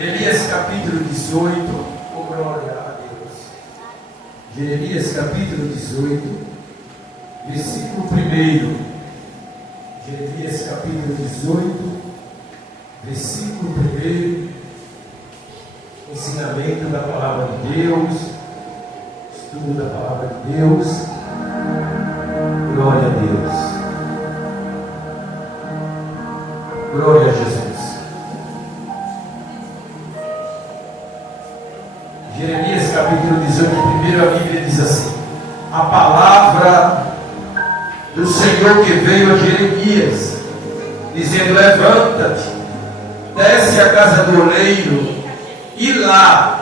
Jeremias capítulo 18, oh glória a Deus. Jeremias capítulo 18, versículo 1. Jeremias capítulo 18, versículo 1. Ensinamento da palavra de Deus, estudo da palavra de Deus. Glória a Deus. Glória a Jesus. Jeremias capítulo 18, primeiro, a Bíblia diz assim: a palavra do Senhor que veio a Jeremias, dizendo: levanta-te, desce à casa do oleiro, e lá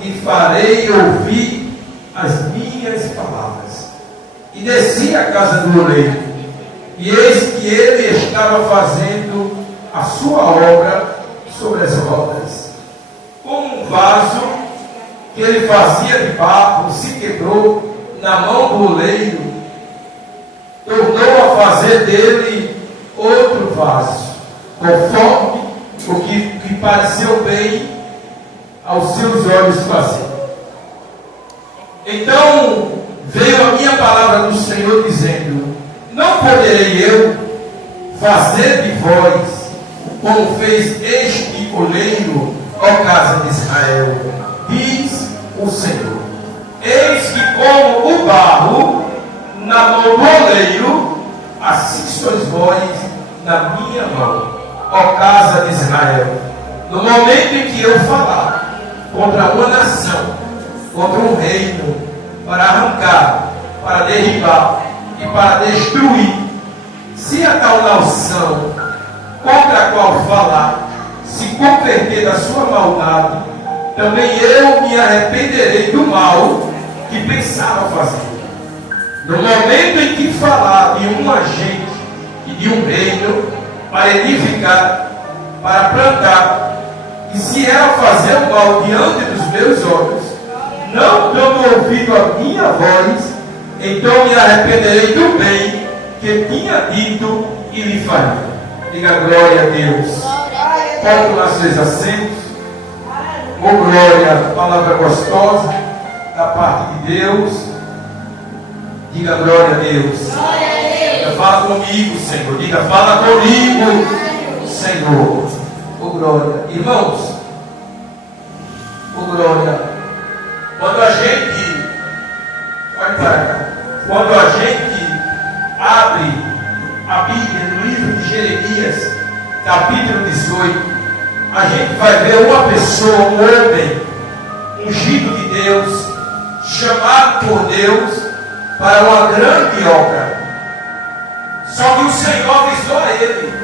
te farei ouvir as minhas palavras. E desci à casa do oleiro, e eis que ele estava fazendo a sua obra sobre as rodas, como um vaso que ele fazia de barro se quebrou na mão do oleiro, tornou a fazer dele outro vaso, conforme o que pareceu bem aos seus olhos fazer. Então veio a minha palavra do Senhor dizendo: não poderei eu fazer de vós como fez este oleiro, ó casa de Israel, diz o Senhor. Eis que como o barro na mão do oleiro, assim sois vós na minha mão, ó casa de Israel. No momento em que eu falar contra uma nação, contra um reino, para arrancar, para derribar e para destruir, se a tal nação contra a qual falar se converter da sua maldade, também eu me arrependerei do mal que pensava fazer. No momento em que falar de um agente e de um reino, para edificar, para plantar, e se ela fazer o mal diante dos meus olhos, não dando ouvido à minha voz, então me arrependerei do bem que tinha dito e lhe faria. Diga glória a Deus. Ponto nas seus assentos. Oh glória, palavra gostosa da parte de Deus. Diga glória a Deus. Glória a Deus. Diga, fala comigo, Senhor. Diga, fala comigo, Senhor. Oh glória. Irmãos, oh glória. Quando a gente, olha para cá, quando a gente abre a Bíblia no livro de Jeremias, capítulo 18, a gente vai ver uma pessoa, um homem, ungido de Deus, chamado por Deus para uma grande obra. Só que o Senhor avisou a ele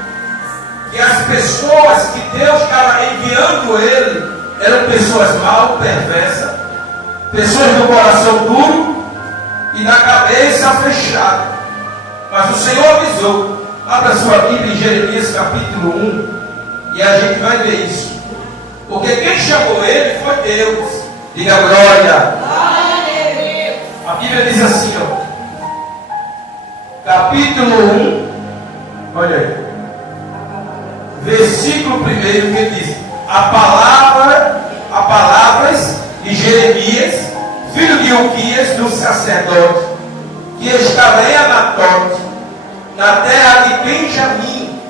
que as pessoas que Deus estava enviando ele eram pessoas mal, perversas, pessoas do coração duro e da cabeça fechada. Mas o Senhor avisou. Abra sua Bíblia em Jeremias capítulo 1. E a gente vai ver isso. Porque quem chamou ele foi Deus. Diga glória. A Bíblia diz assim, ó. Capítulo 1. Olha aí. Versículo 1 que diz: palavras de Jeremias, filho de Uquias, do sacerdote, que estava em Anatote, na terra de Benjamim,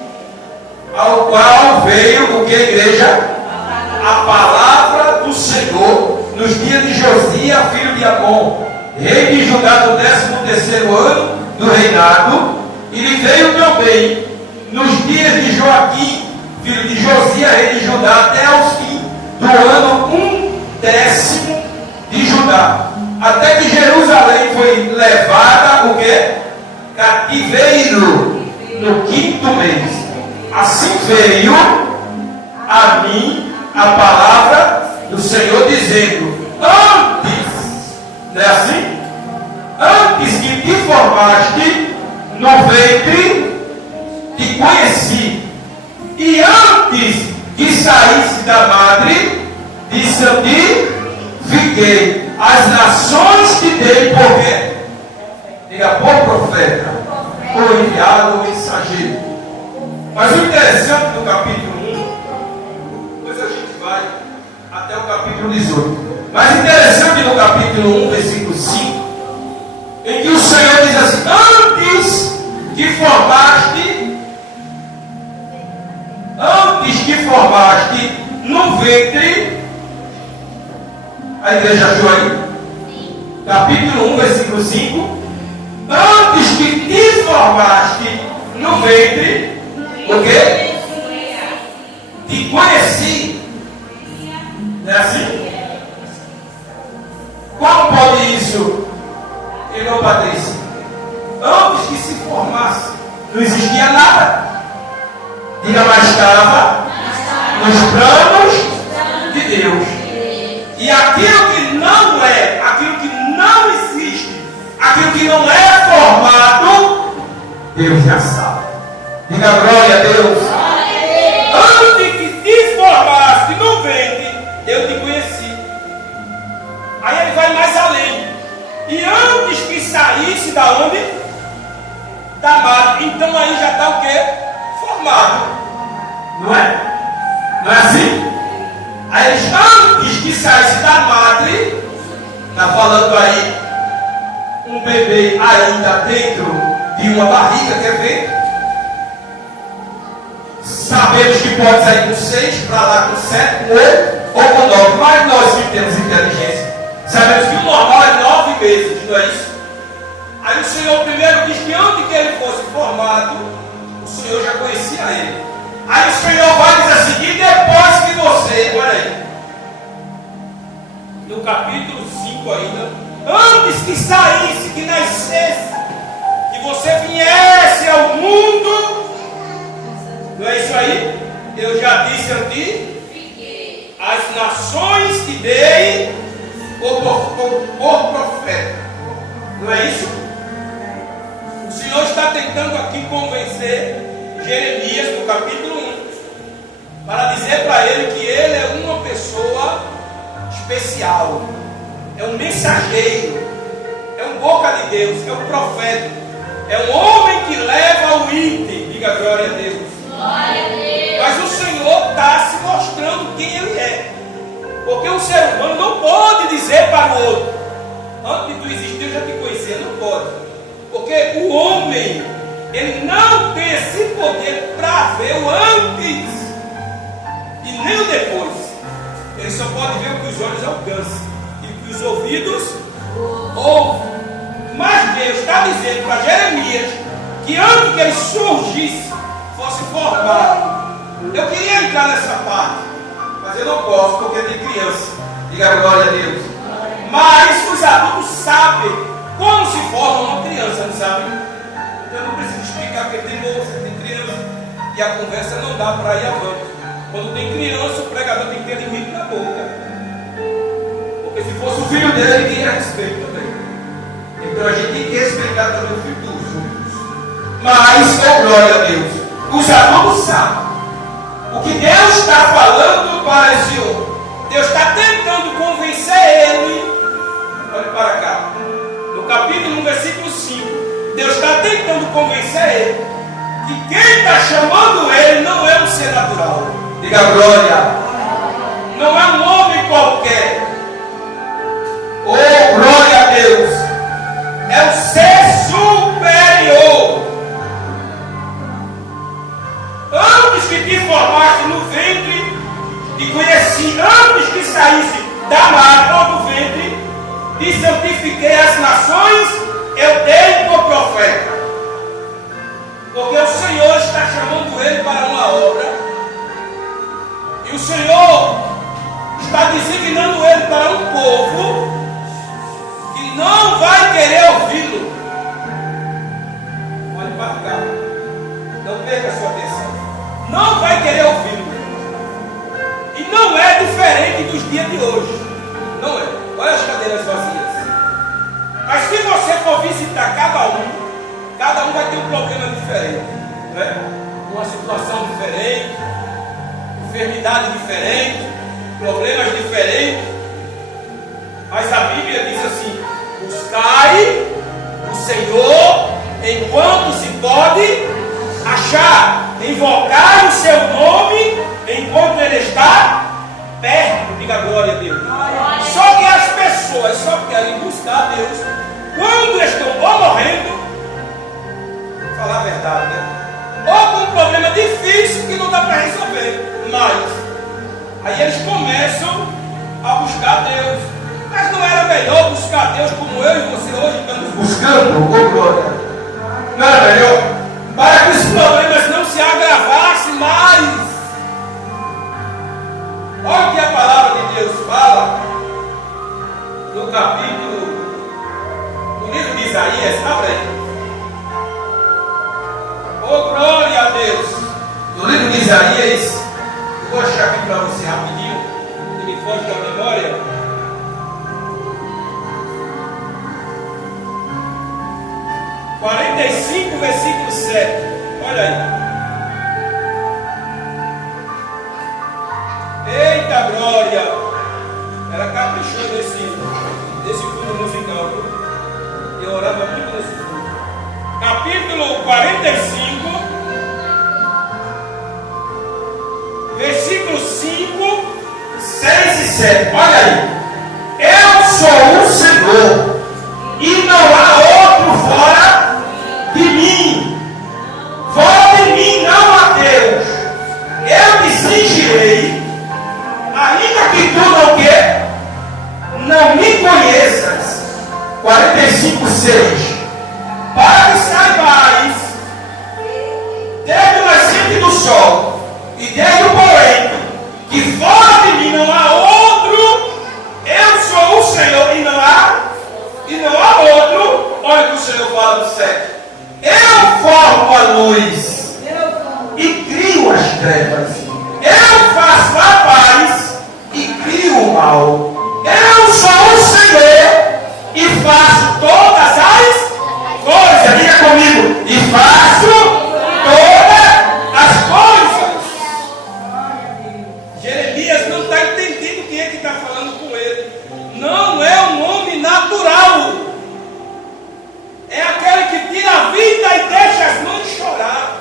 ao qual veio o que, igreja? A palavra do Senhor nos dias de Josias, filho de Amon, rei de Judá, no 13º ano do reinado, e lhe veio também nos dias de Joaquim, filho de Josias, rei de Judá, até ao fim do ano 1/10 de Judá, até que Jerusalém foi levada o que? Cativeiro, no 5º mês. Assim veio a mim a palavra do Senhor dizendo: antes, não é assim? Antes que te formaste no ventre, te conheci, e antes que saísse da madre, te santifiquei. As nações te dei por quê? Diga, por profeta, por enviado mensageiro. Mas o interessante do capítulo 1, depois a gente vai vai até o capítulo 18. Mas interessante no capítulo 1, versículo 5, em que o Senhor diz assim: antes que formaste no ventre. A igreja achou aí? Capítulo 1, versículo 5. Antes que te formaste no ventre, o quê? Te conheci. Não é assim? Como pode isso, irmão Patrícia? Antes que se formasse, não existia nada. Diga, mas estava nos planos de Deus. E aquilo que não é, aquilo que não existe, aquilo que não é formado, Deus já sabe. Diga glória a Deus. Antes que te formaste no ventre, eu te conheci. Aí ele vai mais além. E antes que saísse da onde? Da madre. Então aí já está o quê? Formado. Não é? Não é assim? Aí antes que saísse da madre, está falando aí um bebê ainda dentro de uma barriga, quer ver? Sabemos que pode sair com 6, para lá com 7, com 8 ou com 9. Mas nós que temos inteligência, sabemos que o normal é 9 meses, não é isso? Aí o Senhor primeiro diz que antes que ele fosse formado, o Senhor já conhecia ele. Aí o Senhor vai dizer assim: e depois que você, olha aí, no capítulo 5 ainda, antes que saísse, que nascesse, que você viesse ao mundo, não é isso aí? Eu já disse a ti, as nações que dei por profeta, não é isso? O Senhor está tentando aqui convencer Jeremias no capítulo 1, para dizer para ele que ele é uma pessoa especial, é um mensageiro, é um boca de Deus, é um profeta, é um homem que leva o íntimo. Diga glória a Deus. Glória a Deus. Mas o Senhor está se mostrando quem ele é, porque um ser humano não pode dizer para o outro: antes de tu existir eu já te conhecia. Não pode, porque o homem, ele não tem esse poder para ver o antes e nem o depois. Ele só pode ver o que os olhos alcançam e o que os ouvidos ouvem. Mas Deus está dizendo para Jeremias que antes que ele surgisse, fosse formado. Eu queria entrar nessa parte, mas eu não posso porque tem criança. Diga glória a Deus. Mas os adultos sabem como se forma uma criança, não sabem? Eu não preciso explicar que tem moça, tem criança, e a conversa não dá para ir avante. Quando tem criança, o pregador tem que ter limite na boca, porque se fosse o filho dele, ele queria respeito também. Então a gente tem que respeitar também o filho dos outros. Mas, com glória a Deus, os adultos sabem o que Deus está falando para esse homem. Deus está tentando convencer ele. Olhe para cá, no capítulo 1, versículo 5. Deus está tentando convencer ele que quem está chamando ele não é um ser natural. Diga glória. Não é um homem qualquer. Oh, glória a Deus. É um ser superior. Antes que te formaste no ventre, te conheci. Antes que saísse da madre ou do ventre, te santifiquei as nações, eu dei por profeta. Porque o Senhor está chamando ele para uma obra, e o Senhor está designando ele para um povo que não vai querer ouvi-lo. Olhe para cá, não perca a sua atenção. Não vai querer ouvi-lo. E não é diferente dos dias de hoje. Não é. Olha as cadeiras vazias. Mas se você for visitar cada um vai ter um problema diferente, né? Uma situação diferente, enfermidade diferente, problemas diferentes. Mas a Bíblia diz assim: buscai o Senhor enquanto se pode achar, invocai o seu nome enquanto ele está perto. Diga glória a Deus. Só que as pessoas só querem buscar a Deus quando estão ou morrendo, falar a verdade, né? Ou com um problema difícil que não dá para resolver. Mas aí eles começam a buscar Deus. Mas não era melhor buscar Deus como eu e você hoje estamos buscando? Glória. Não era melhor? Para que os problemas não se agravassem mais. Olha o que a palavra de Deus fala no capítulo, no livro de Isaías. Abre aí. Oh, glória a Deus. No livro de Isaías, eu vou achar aqui para você rapidinho, que me foge da memória. (45) versículo 7. Olha aí. Eita glória! Ela caprichou desse fundo musical, viu? Eu orava muito nesse fundo. Capítulo 45, versículo 5, 6 e 7. Olha aí. Eu sou o Senhor e não há outro fora de mim. Fora de mim não há Deus. Eu te cingirei, ainda que tu não me conheças. 45, 6. Para que saibais, desde o nascente do sol e desde o poente, que fora de mim não há outro. Eu sou o Senhor e não há outro. Olha o que o Senhor fala no 7. Eu formo a luz e crio as trevas. Eu faço a paz e crio o mal. Eu sou o Senhor e faço todas as coisas. Diga comigo. E faço todas as coisas. Jeremias não está entendendo quem é que está falando com ele. Não é um homem natural. É aquele que tira a vida e deixa as mãos chorar.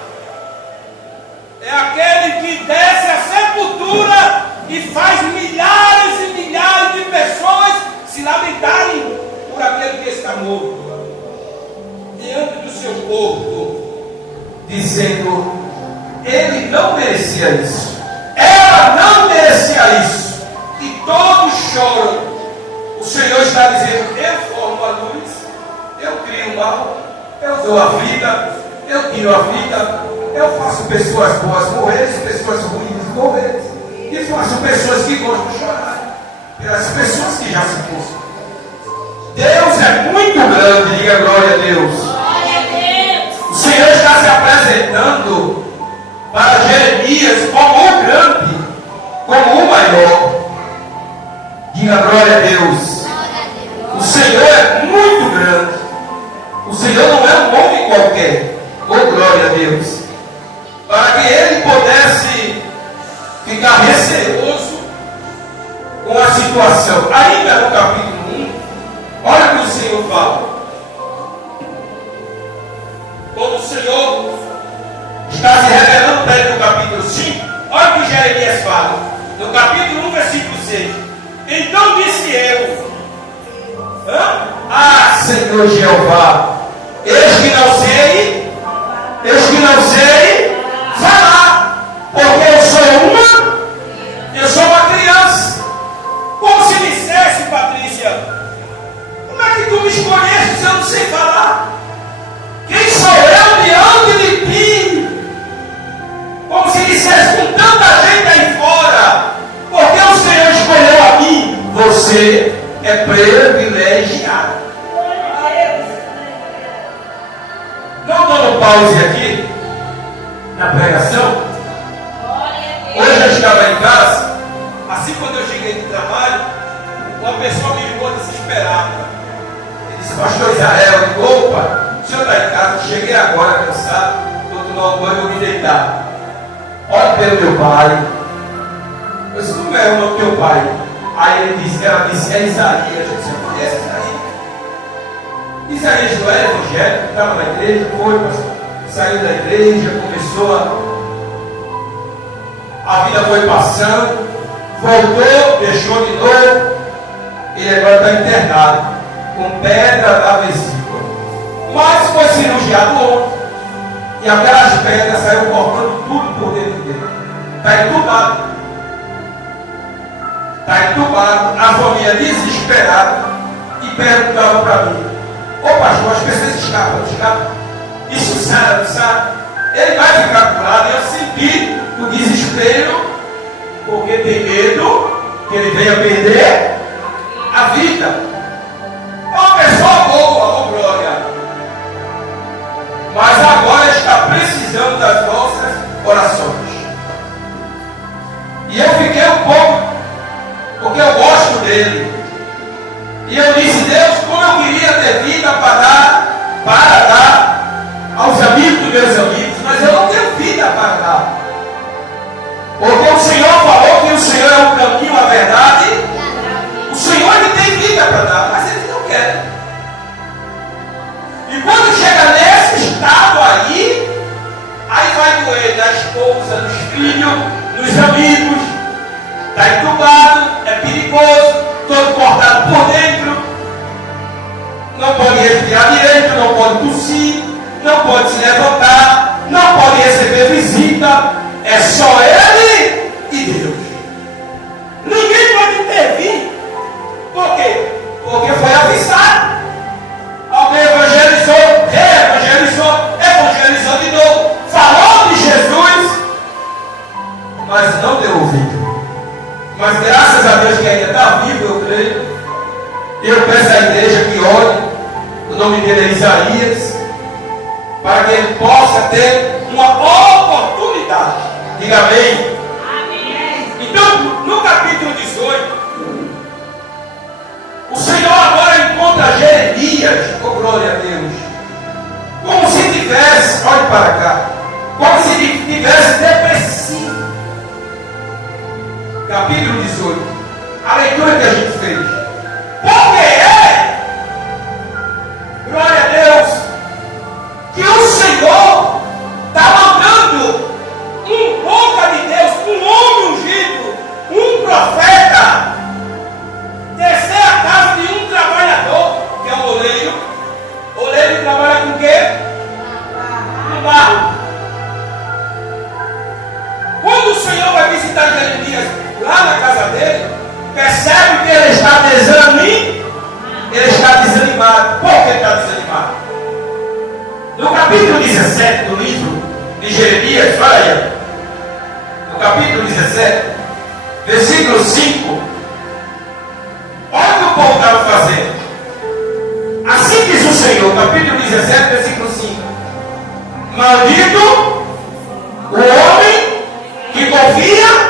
É aquele que desce a sepultura e faz milhares e milhares de pessoas se lamentarem por aquele que está morto diante do seu corpo, dizendo: ele não merecia isso, ela não merecia isso, e todos choram. O Senhor está dizendo: eu formo a luz, eu crio o mal, eu dou a vida, eu tiro a vida, eu faço pessoas boas morrerem, pessoas ruins morrerem, e faço pessoas que gostam de chorar pelas pessoas que já se foram. Deus é muito grande, diga glória a Deus. Glória a Deus. O Senhor está se apresentando para Jeremias como o grande, como o maior. Diga glória a Deus. O Senhor é muito grande. O Senhor não é um homem qualquer. Oh, glória a Deus. Para que ele pudesse ficar receoso com a situação. Ainda no capítulo 1, olha o que o Senhor fala. Quando o Senhor está se revelando para ele no capítulo 5, olha o que Jeremias fala. No capítulo 1, versículo 6. Então disse eu: Senhor Jeová, eis que não sei falar, porque eu sou uma criança. Como se dissesse, Patrícia: como é que tu me escolheste se eu não sei falar? Quem sou eu diante de ti? Como se dissesse com tanta gente aí fora, porque o Senhor escolheu a mim. Você é privilegiado. Não dando pause aqui na pregação. Hoje eu estava em casa. Assim, quando eu cheguei do trabalho, uma pessoa me ligou desesperada. Ele disse: Pastor Israel, opa, o senhor está em casa, cheguei agora cansado, estou tomando banho, vou me deitar. Olha pelo meu pai. Eu disse: como é o nome do teu pai? Aí ela disse: é Isaías. Eu disse: eu conheço Isaías. Isaías não era evangélico, estava na igreja, saiu da igreja, começou a vida foi passando, voltou, deixou de novo, e agora está internado, com pedra na vesícula. Mas foi cirurgiado ontem, e aquelas pedras saíram cortando tudo por dentro dele. Está entubado. Está entubado. A família desesperada, e perguntava para mim: ô pastor, as pessoas escapam. Isso sabe, sabe? Ele vai ficar curado. Eu senti o desespero, porque tem medo que ele venha perder a vida. É uma pessoa boa, oh glória. Mas agora está precisando das nossas orações. E eu fiquei um pouco, porque eu gosto dele. E eu disse: Deus, como eu queria ter vida para dar aos amigos dos meus amigos, mas eu não tenho vida para dar. Porque o Senhor falou que o Senhor é o caminho, a verdade. O Senhor ele tem vida para dar, mas ele não quer. E quando chega nesse estado aí vai doer na esposa, nos filhos, nos amigos. Está entubado, é perigoso, todo cortado por dentro. Não pode respirar direito, não pode tossir, não pode se levantar, não pode receber visita. É só ele e Deus. Ninguém pode intervir. Por quê? Porque foi avisado. Alguém evangelizou, evangelizou de novo, falou de Jesus, mas não deu ouvido. Mas graças a Deus que ainda está vivo, eu creio. Eu peço à igreja que ore, o nome dele é Isaías, para que ele possa ter uma oportunidade. Diga amém. Amém. Então, no capítulo 18, o Senhor agora encontra Jeremias, oh glória a Deus, como se tivesse, olhe para cá, como se tivesse depressivo. Capítulo 18, a leitura que a gente fez. Porque glória a Deus, que o Senhor está mandando um boca de Deus, um homem ungido, um profeta, descer a casa de um trabalhador, que é um oleiro. Oleiro trabalha com o quê? Com barro. Quando o Senhor vai visitar Jeremias lá na casa dele, percebe que ele está ele está desanimado. Por que está desanimado? No capítulo 17 do livro de Jeremias, olha aí, no capítulo 17, versículo 5, olha o que o povo estava fazendo. Assim diz o Senhor, capítulo 17, versículo 5: maldito o homem que confia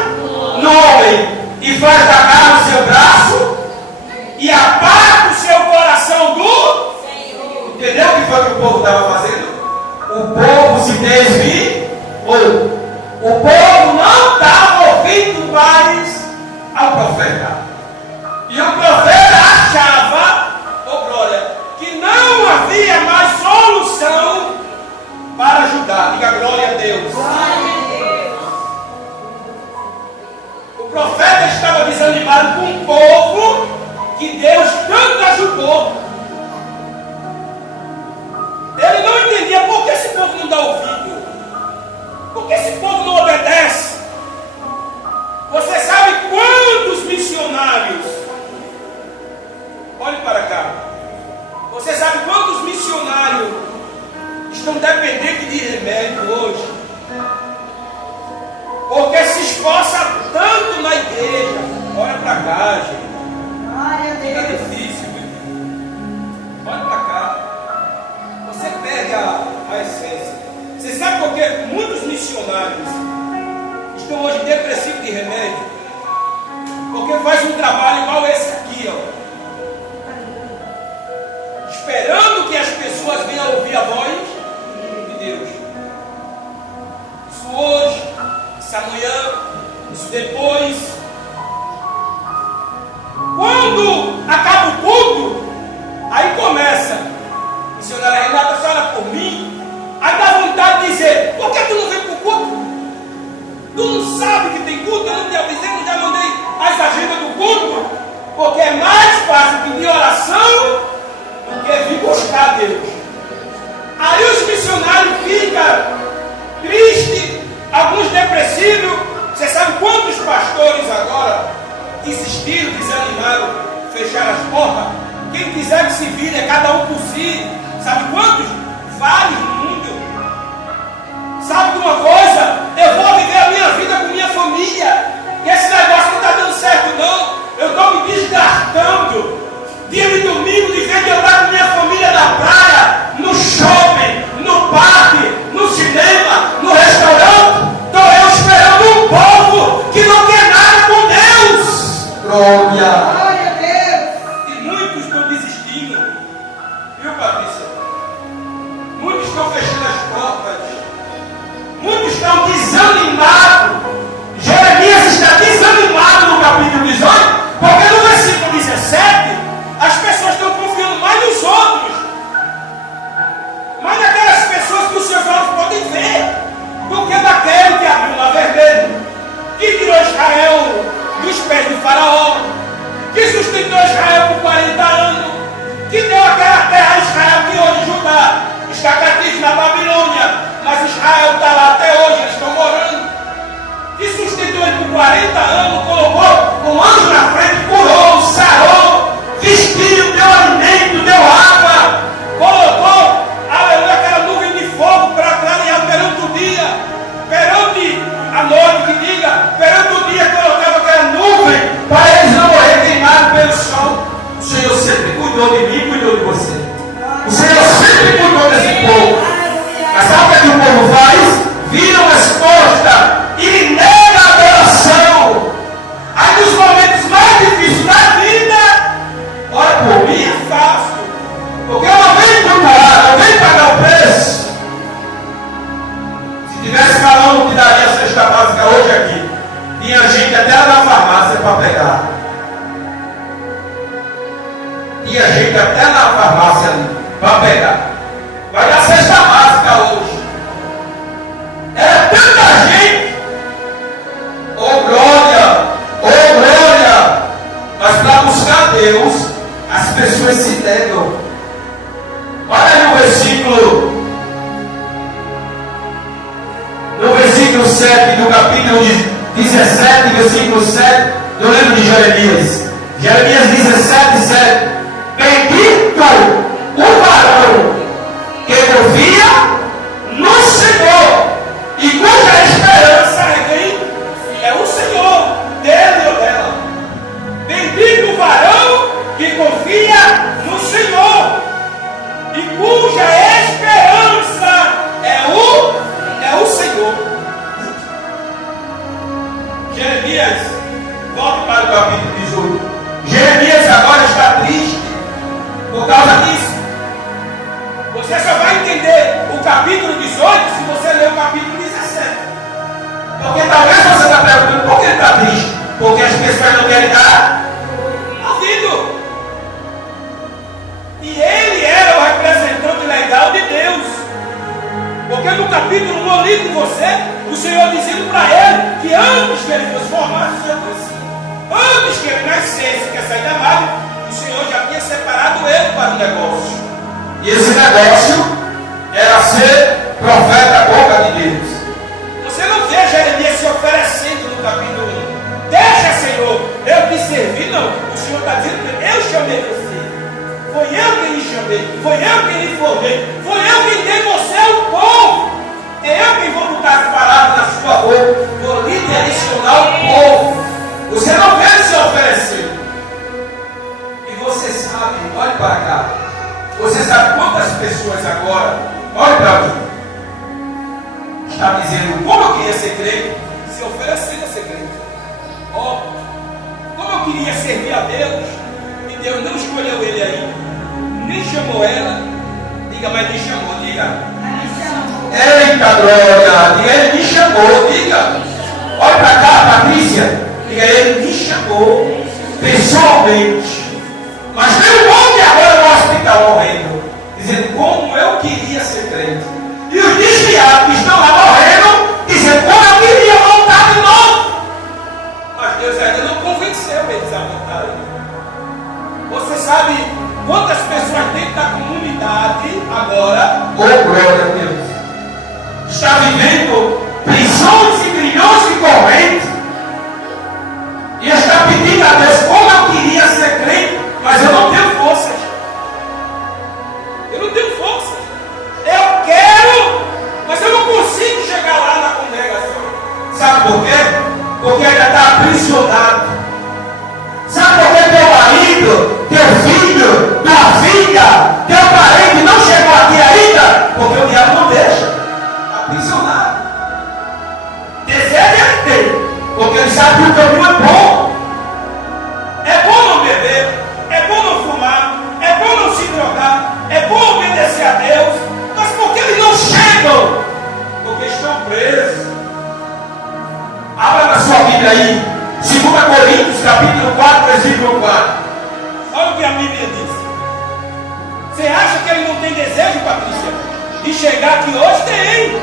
no homem e faz da carne o seu braço e aparta o seu coração do Senhor. Entendeu o que foi que o povo estava fazendo? O povo se desviou. O povo não estava ouvindo mais ao profeta. E o profeta achava, oh glória, que não havia mais solução para ajudar. Diga glória a Deus. O profeta estava desanimado com um povo que Deus tanto ajudou. Ele não entendia por que esse povo não dá ouvido, por que esse povo não obedece. Você sabe quantos missionários, olhe para cá, você sabe quantos missionários estão dependentes de remédio hoje? Porque se esforça tanto na igreja. Olha para cá, gente. Fica difícil, meu. Olha para cá. Você perde a essência. Você sabe por que muitos missionários estão hoje depressivos de remédio? Porque faz um trabalho igual esse aqui, ó. Esperando que as pessoas venham ouvir a voz de Deus. Isso hoje, isso amanhã, isso depois. Quando acaba o culto, aí começa: missionária Renata, a senhora por mim. Aí dá vontade de dizer: por que tu não vem para o culto? Tu não sabe que tem culto? Eu não te avisei, não já mandei. oração do que vir buscar Deus. Aí os missionários ficam tristes, alguns depressivos. Você sabe quantos pastores agora desistiram, desanimaram, fecharam as portas? Quem quiser que se vire, é cada um por si. Sabe quantos? Vários no mundo. Sabe de uma coisa? Eu vou viver a minha vida com minha família. E esse negócio não está dando certo não. Eu estou me desgastando. Dia de domingo, de vez de eu estar com minha família na praia, no shopping, no parque, no cinema, no restaurante, estou eu esperando um povo que não quer nada com Deus. Glória. Glória a Deus. E muitos estão desistindo. Viu, Patrícia? Muitos estão fechando as portas. Muitos estão desanimados. Jeremias está desanimado no capítulo 18, porque no versículo 17, as pessoas estão confiando mais nos outros, mais naquelas pessoas que os seus olhos podem ver, do que daquele que abriu o mar vermelho, que tirou Israel dos pés do faraó, que sustentou Israel por 40 anos, que deu aquela terra a Israel que hoje Judá está cativo na Babilônia, mas Israel está lá até hoje, eles estão morando. Que sustentou ele por 40 anos, colocou um anjo na frente, curou, sarou, vestiu, deu alimento, deu água, colocou, aleluia, aquela nuvem de fogo para clarear perante o dia, perante a noite, que diga, perante o dia colocava aquela nuvem para eles não morrerem queimados pelo sol. O Senhor sempre cuidou de mim, cuidou de você. O Senhor sempre cuidou desse povo. Mas sabe o que o povo faz? Viram as costas e nega a adoração. Aí nos momentos mais difíceis da vida, olha, por mim é fácil, porque eu não venho procurar, eu venho pagar o preço. Se tivesse falando que daria a cesta básica hoje aqui, tinha gente até lá na farmácia para pegar. Tinha gente até na farmácia ali para pegar. Vai dar cesta básica hoje. Era tanta gente. Oh glória, oh glória. Mas para buscar Deus, as pessoas se negam. Olha aí no versículo 7 do capítulo 17, versículo 7 do livro de Jeremias. Jeremias 17, 7. Bendito o varão que confia no Senhor e cuja esperança é quem? É o Senhor, dele ou dela. Bendito o varão que confia no Senhor e cuja esperança é o Senhor. Jeremias, volte para o capítulo 18. Jeremias agora está triste por causa disso. Você só vai entender o capítulo 18 se você ler o capítulo 17. Porque talvez você está perguntando por que ele está triste. Porque as pessoas não querem dar ouvido. E ele era o representante legal de Deus. Porque no capítulo 1 eu li com você, o Senhor dizendo para ele que antes que ele fosse formado, o Senhor disse, antes que ele nascesse, que ia sair da madre, o Senhor já tinha separado ele para o negócio. E esse negócio era ser profeta boca de Deus. Você não vê Jeremias se oferecendo no capítulo 1. Deixa, Senhor, eu te servi. Não, o Senhor está dizendo que eu chamei você. Foi eu quem lhe chamei. Foi eu quem lhe formei. Foi eu quem dei você ao povo. É eu quem vou botar as palavras na sua boca. Vou lhe direcionar o povo. Você não vê ele se oferecendo. E você sabe, olhe para cá. Você sabe quantas pessoas agora, olha para mim, está dizendo como eu queria ser crente, se oferecendo a ser crente. Ó, como eu queria servir a Deus, e Deus não escolheu ele ainda, nem chamou ela. Diga, mas me chamou, diga. Eita glória, diga, ele me chamou, diga. Olha para cá, Patrícia, diga, ele me chamou pessoalmente. Mas tem um monte agora no hospital morrendo, dizendo como eu queria ser crente. E os desviados que estão lá morrendo, dizendo como eu queria voltar de novo. Mas Deus ainda não convenceu eles a voltarem. Você sabe agora. Oh, glória a Deus. Está vivendo prisões e grilhões de corrente. E está pedindo a Deus, como eu queria ser crente, mas eu não tenho forças. Eu não tenho força. Eu quero, mas eu não consigo chegar lá na congregação. Sabe por quê? Porque ainda está aprisionado. Sabe por que teu marido, teu filho, tua filha, teu parente não chegou aqui ainda? Porque o diabo não deixa. Aprisionado. Desejo ele tem. Porque ele sabe que o caminho é bom. É bom não beber, é bom não fumar, é bom não se drogar, é bom obedecer a Deus. Mas por que eles não chegam? Porque estão presos. Abra na sua Bíblia aí, 2 Coríntios, capítulo 4, versículo 4. Olha o que a Bíblia diz. Você acha que ele não tem desejo, Patrícia, de chegar aqui hoje? Tem.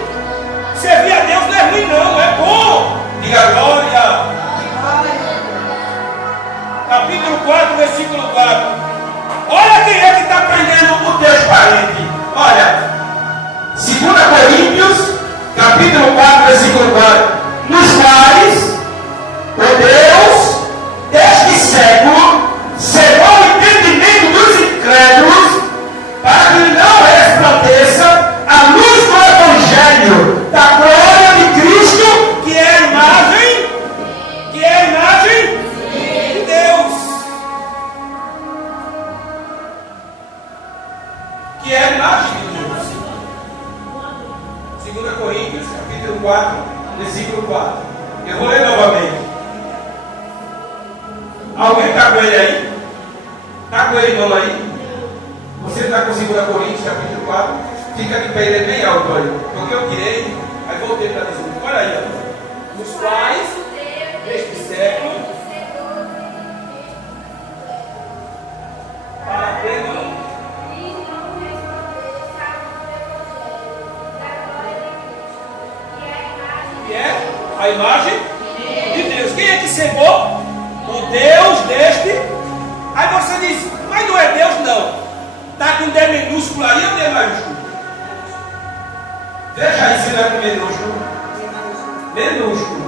Servir a Deus não é ruim não, é bom. Diga glória. Capítulo 4, versículo 4. Olha quem é que está prendendo O teus parentes. Olha, 2 Coríntios, capítulo 4, versículo 4. Nos quais o Deus deste século cegou o entendimento dos incrédulos, para que não resplandeça a luz do Evangelho da glória de Cristo, que é a imagem de Deus. que é a imagem de Deus. 2 Coríntios, capítulo 4, versículo 4. Eu vou ler novamente. Alguém está com ele aí? Está com ele não aí? Você está com 2 Coríntios, capítulo 4? Fica de pé, ele é bem alto aí. Porque eu tirei, aí voltei para dizer. Olha aí, ó. Os quais deste século para pleno que é a imagem de Deus. Quem é que cegou? O Deus deste. Aí você diz, mas não é Deus não. Está com D minúsculo aí ou D maiúsculo? Veja aí se não é com minúsculo. Minúsculo.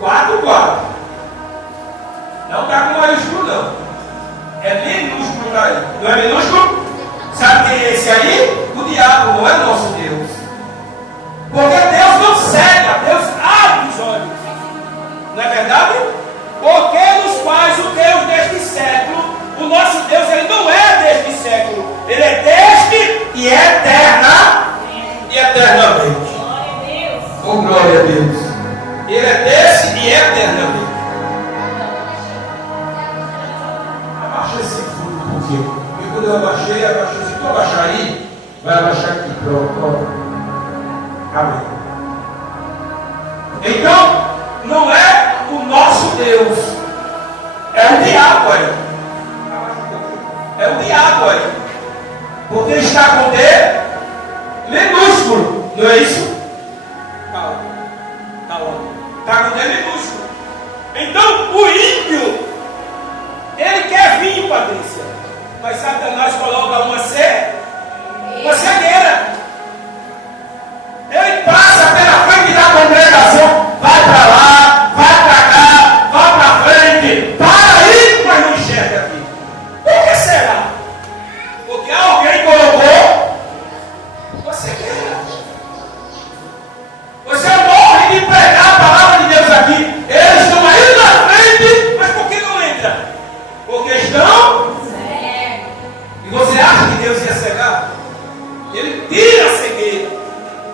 4, 4. Não está com maiúsculo não. É minúsculo aí. Não é minúsculo? Sabe quem é esse aí? O diabo, não é nosso Deus. Porque Deus não cega, Deus abre os olhos. Não é verdade? Porque nos quais o Deus deste século, o nosso Deus, ele não é deste século, ele é deste E eterna. E eternamente. Oh, glória a Deus. Ele é desse e eternamente. Abaixa esse fundo um pouquinho. Porque quando eu abaixei. Se tu abaixar aí, vai abaixar aqui. Pronto. Amém. Então, não é o nosso Deus, é o diabo aí. É o diabo aí. Porque está com D minúsculo, não é isso? Calma. Está com D minúsculo. Então, o ímpio, ele quer vir, Patrícia. Mas Satanás coloca uma cegueira. Ele passa pela frente da congregação, vai para lá, vai para cá, vai para frente, para aí, mas não enxerga aqui. Por que será? Porque alguém colocou você quer. Você morre de pregar a palavra de Deus aqui. Eles estão aí na frente, Mas por que não entra? porque estão. E você acha que Deus ia cegar? Ele tira a cegueira.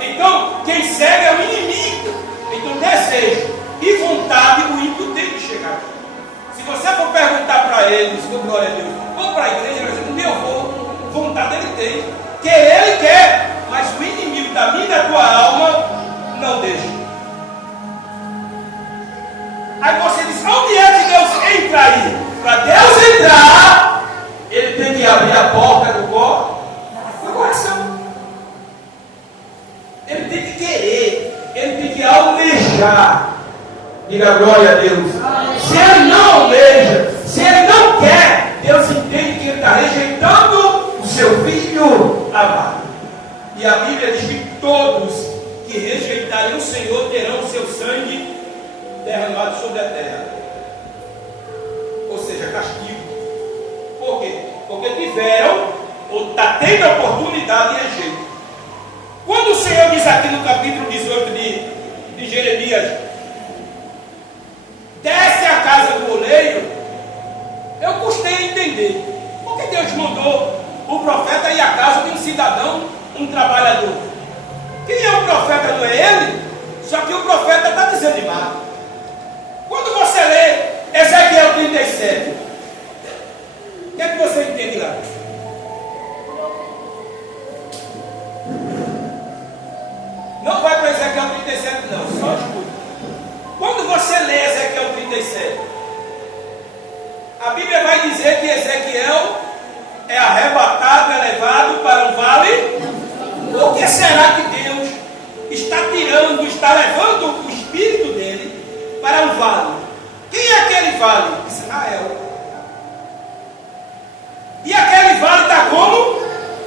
Então, quem cega é o inimigo. Então, desejo e vontade o ímpio tem de chegar aqui. Se você for perguntar para eles, oh, glória a Deus, vou para a igreja, mas um dia eu vou, vontade ele tem. Querer ele quer, mas o inimigo da minha e da tua alma não deixa. Aí você diz, onde é que Deus entra aí? Para Deus entrar, Ele tem que abrir a porta do coração. ele tem que querer, ele tem que Almejar. Diga glória a Deus. Se ele não almeja, se ele não quer, Deus entende que ele está rejeitando o seu filho amado. Porque tiveram, ou está tendo a oportunidade e é jeito. Quando o Senhor diz aqui no capítulo 18 de Jeremias, desce a casa do oleiro, eu custei a entender. Por que Deus mandou o profeta ir à casa de um cidadão, um trabalhador? Quem é o profeta? Não é ele? Só que o profeta está desanimado. Quando você lê Ezequiel 37, o que é que você entende lá? Não vai para Ezequiel 37 não, só escuta. Quando você lê Ezequiel 37, a Bíblia vai dizer que Ezequiel é arrebatado, é levado para um vale. Por que será que Deus está tirando, está levando o espírito dele para um vale? Quem é aquele vale? Israel. E aquele vale está como?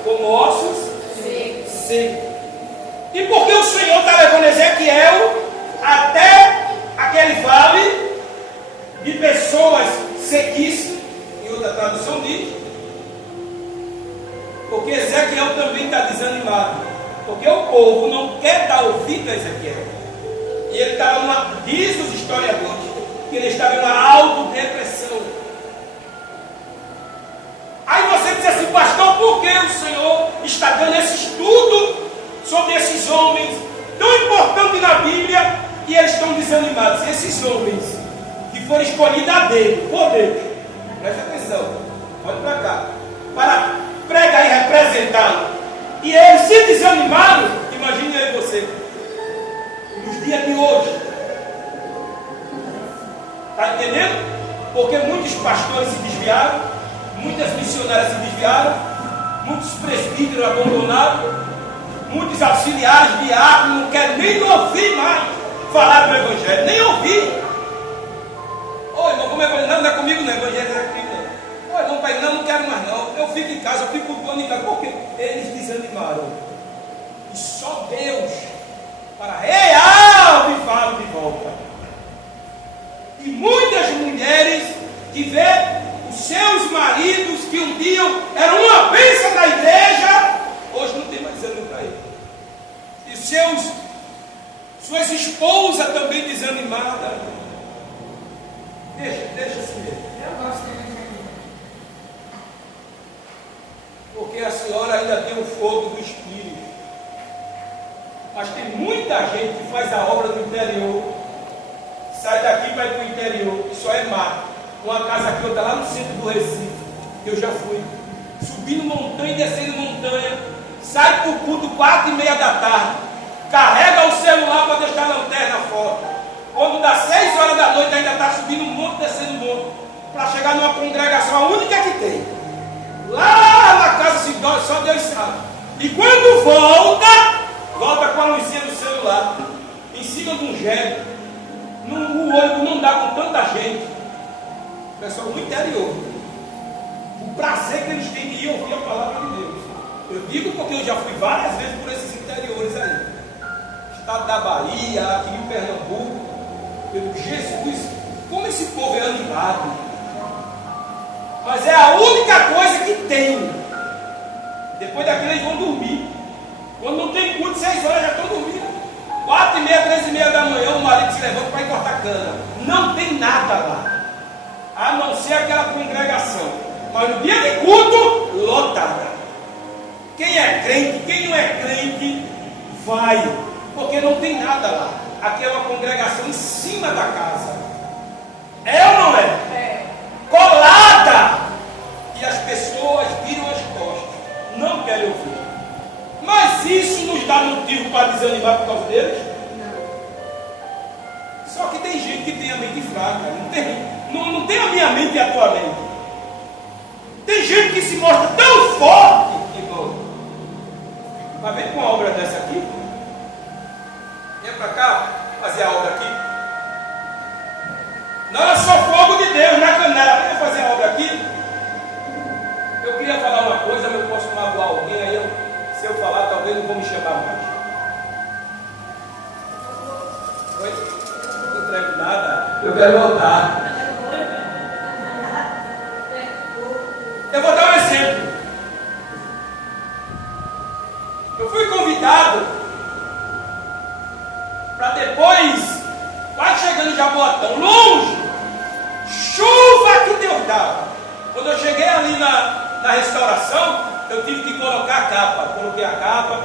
Como ossos secos. E por que o Senhor está levando Ezequiel até aquele vale de pessoas sequíssimas? Em outra tradução diz. Porque Ezequiel também está desanimado. Porque o povo não quer dar ouvido a Ezequiel. E ele estava, diz os historiadores, que ele estava em uma autodepressão. Aí você diz assim, pastor, por que o Senhor está dando esse estudo sobre esses homens tão importantes na Bíblia e eles estão desanimados? Esses homens que foram escolhidos a dedo, por Deus, preste atenção, olha para cá, para pregar e representá-lo, e eles se desanimaram. Imagine aí você, nos dias de hoje, está entendendo? Porque muitos pastores se desviaram, muitas missionárias se desviaram, muitos presbíteros abandonaram, muitos auxiliares, diáconos, não querem nem ouvir mais falar do Evangelho, nem ouvir. Ô irmão, como Evangelho? Não é comigo, não, Evangelho não é comigo, não. Ô irmão, pai, não quero mais não. Eu fico em casa, eu fico cultuando em casa, porque eles desanimaram. E só Deus para reavivar de volta. E muitas mulheres que vê os seus maridos, que um dia eram uma bênção da igreja, hoje não tem mais ânimo para ele. E suas esposas também desanimadas. Deixa assim mesmo. Eu gosto de Porque a senhora ainda tem o fogo do Espírito. Mas tem muita gente que faz a obra do interior, sai daqui e vai para o interior, que só é mato. Uma casa aqui, outra lá no centro do Recife, que eu já fui. Subindo montanha e descendo montanha. Sai para o culto 4h30 da tarde. Carrega o celular para deixar a lanterna fora. Quando dá 6 horas da noite, ainda está subindo um monte, descendo um monte. Para chegar numa congregação, a única que tem. Lá na casa, só Deus sabe. E quando volta com a luzinha do celular. Em cima de um jegue. O ônibus não dá com tanta gente. Pessoal do interior. O prazer que eles têm de ir ouvir a palavra de Deus. Eu digo porque eu já fui várias vezes por esses interiores aí. Estado da Bahia, aqui em Pernambuco. Eu digo, Jesus, como esse povo é animado. Mas é a única coisa que tem. Depois daquilo eles vão dormir. Quando não tem culto, 6 horas já estão dormindo. 4h30, 3h30 da manhã, o marido se levanta para ir cortar cana. Não tem nada lá. A não ser aquela congregação. Mas no dia de culto, lotada. Quem é crente, quem não é crente, vai. Porque não tem nada lá. Aqui é uma congregação em cima da casa. É ou não é? É. Colada. E as pessoas viram as costas. Não querem ouvir. Mas isso nos dá motivo para desanimar por causa deles? Não. Só que tem gente que tem a mente fraca. Não tem a minha mente e a tua mente. Tem gente que se mostra tão forte, irmão. Mas vem com uma obra dessa aqui. Vem para cá fazer a obra aqui. Não, eu sou fogo de Deus na canela. Vem fazer a obra aqui. Eu queria falar uma coisa, mas eu posso magoar alguém. Aí se eu falar, talvez não vou me chamar mais. Oi? Não entrego nada. Eu quero voltar. Eu vou dar um exemplo. na restauração, eu tive que colocar a capa. Coloquei a capa,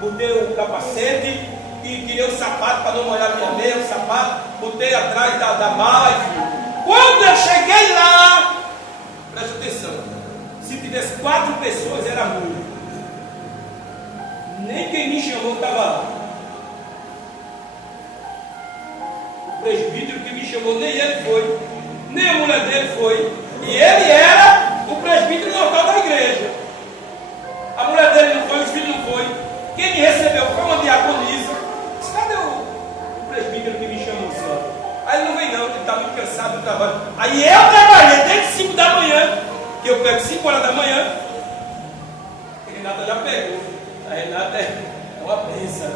botei o capacete e tirei o sapato para não molhar minha meia, o sapato, botei atrás da mala e fui. Quando eu cheguei lá, presta atenção, se tivesse 4 pessoas era muito. Nem quem me chamou estava lá. O presbítero que me chamou, nem ele foi, nem a mulher dele foi. E ele era o presbítero local da igreja. A mulher dele não foi, os filhos não foi. Quem me recebeu foi uma diaconisa. Disse, cadê o presbítero que me chamou, senhor? Aí ele não vem não, ele está muito cansado do trabalho. Aí eu trabalhei desde 5 da manhã, que eu pego 5 horas da manhã. A Renata já pegou. A Renata é uma benção.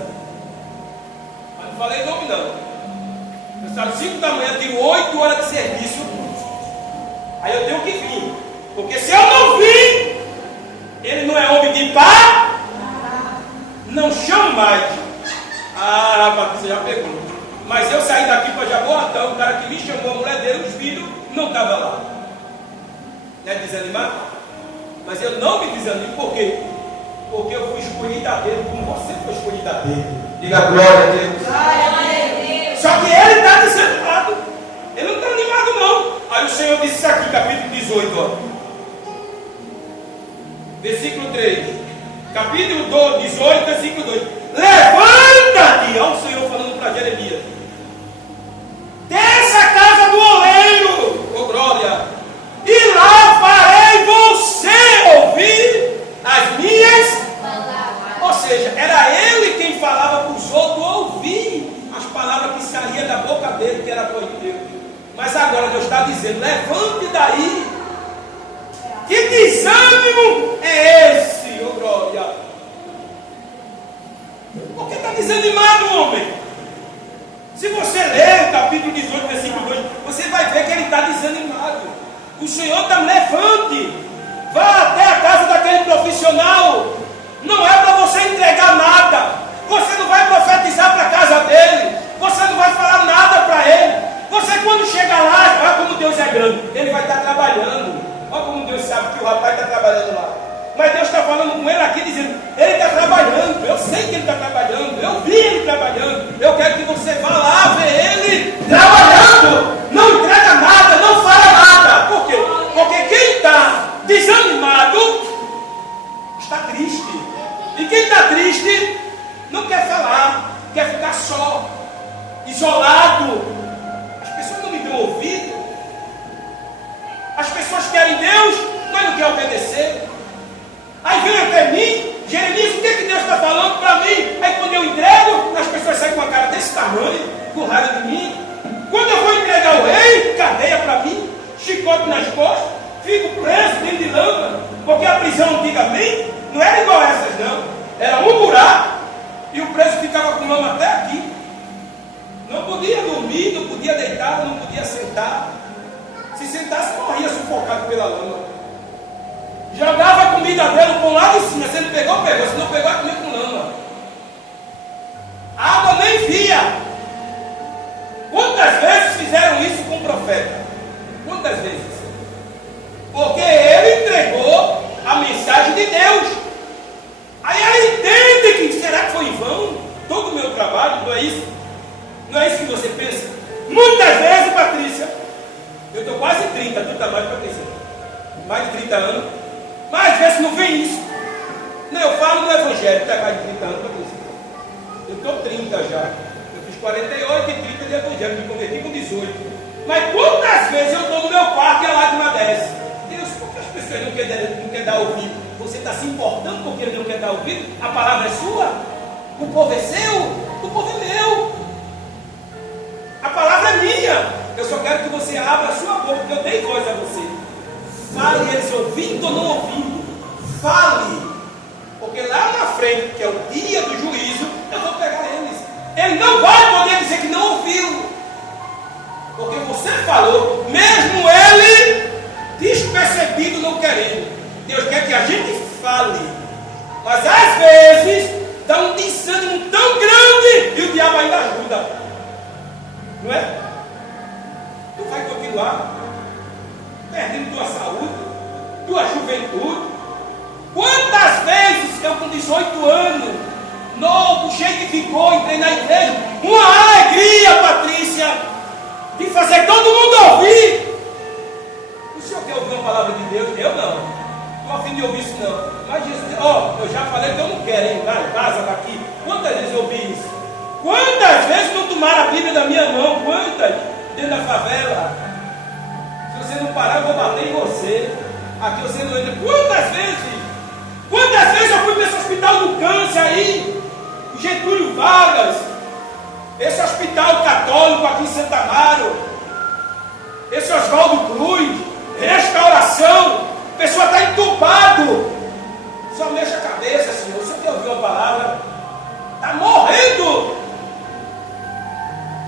Mas não falei nome não. Eu saio 5 da manhã, tiro 8 horas de serviço. Aí eu tenho que vir. Porque se eu não vir, ele não é homem de pá, não chamo mais. Ah, a Patrícia já pegou. Mas eu saí daqui para Jaboatão, o cara que me chamou, a mulher dele, os filhos, não estava lá. Não é desanimar? Mas eu não me desanimo, por quê? Porque eu fui escolhido a Deus, como você foi escolhido a Deus. Diga glória a Deus. Só que ele está desanimado. Ele não está animado não. Aí o Senhor disse isso aqui, capítulo 18, ó. Versículo 3. Capítulo 18, versículo 2. Levanta-te! Olha o Senhor falando para Jeremias. Desce a casa do oleiro, ô glória, e lá farei você ouvir as minhas palavras. Ou seja, era ele quem falava para os outros ouvir as palavras que saíam da boca dele, que era a voz de Deus. Mas agora Deus está dizendo, levante daí. Que desânimo é esse, ô glória? Por que está desanimado, homem? Se você ler o capítulo 18, versículo 2, você vai ver que ele está desanimado. O Senhor está levante. Vá até a casa daquele profissional. Não é para você entregar nada. Você não vai profetizar para a casa dele. Você não vai falar nada para ele. Você quando chega lá, olha como Deus é grande. Ele vai estar trabalhando. Olha como Deus sabe que o rapaz está trabalhando lá. Mas Deus está falando com ele aqui, dizendo, ele está trabalhando, eu sei que ele está trabalhando, eu vi ele trabalhando, eu quero que você vá lá ver ele trabalhando, não entrega nada, não fala nada. Por quê? Porque quem está desanimado está triste, e quem está triste não quer falar, quer ficar só, isolado. As pessoas não me dão ouvido, as pessoas querem Deus, mas não querem obedecer. Aí vem até mim, Jeremias, o que Deus está falando para mim? Aí quando eu entrego, as pessoas saem com a cara desse tamanho, com raiva de mim. Quando eu vou entregar o rei, cadeia para mim, chicote nas costas, fico preso dentro de lâmpada, porque a prisão antigamente não era igual a essas não, era um buraco, e o preso ficava com lama até aqui. Não podia dormir, não podia deitar, não podia sentar. Se sentasse, morria sufocado pela lama. Jogava a comida dele com lá de cima. Se ele pegou, pegou. Se não pegou, ia comer com lama. A água nem via. Quantas vezes fizeram isso com o profeta? Quantas vezes? Porque ele entregou a mensagem de Deus. Aí ele entende que será que foi em vão todo o meu trabalho? Não é isso? Não é isso que você pensa? Muitas vezes, Patrícia, eu estou quase 30, tu está mais, Patrícia? Mais de 30 anos. Mas às vezes não vem isso. Não, eu falo no Evangelho, está mais de 30 anos, Patrícia. Eu estou 30 já. Eu fiz 48 e 30 de Evangelho, me converti com 18. Mas quantas vezes eu estou no meu quarto e a lágrima desce? Deus, por que as pessoas não querem dar ouvido? Você está se importando porque ele não quer dar ouvido? A palavra é sua? O povo é seu? O povo é meu. A palavra é minha. Eu só quero que você abra a sua boca, porque eu dei voz a você. Fale eles ouvindo ou não ouvindo. Fale. Porque lá na frente, que é o dia do juízo, eu vou pegar eles. Ele não vai poder dizer que não ouviu. Porque você falou, mesmo ele despercebido, não querendo. Deus quer que a gente fale. Mas às vezes dá um desânimo tão grande e o diabo ainda ajuda. Não é? Tu vai continuar perdendo tua saúde, tu tua juventude. Quantas vezes eu com 18 anos, novo, cheio que ficou, entrei na igreja, uma alegria, Patrícia, de fazer todo mundo ouvir. O senhor quer ouvir uma palavra de Deus? Eu não. Não estou a fim de ouvir isso não. Mas Jesus, eu já falei que eu não quero, hein? Vai, vaza daqui. Quantas vezes eu ouvi isso? Quantas vezes não tomaram a Bíblia da minha mão? Quantas? Dentro da favela. Se você não parar, eu vou bater em você. Aqui você não entra. Quantas vezes? Quantas vezes eu fui para esse hospital do câncer aí? Getúlio Vargas. Esse hospital católico aqui em Santa Amaro. Esse Oswaldo Cruz. Restauração. A pessoa está entubado. Só mexe a cabeça, Senhor. Você quer ouvir uma palavra? Está morrendo.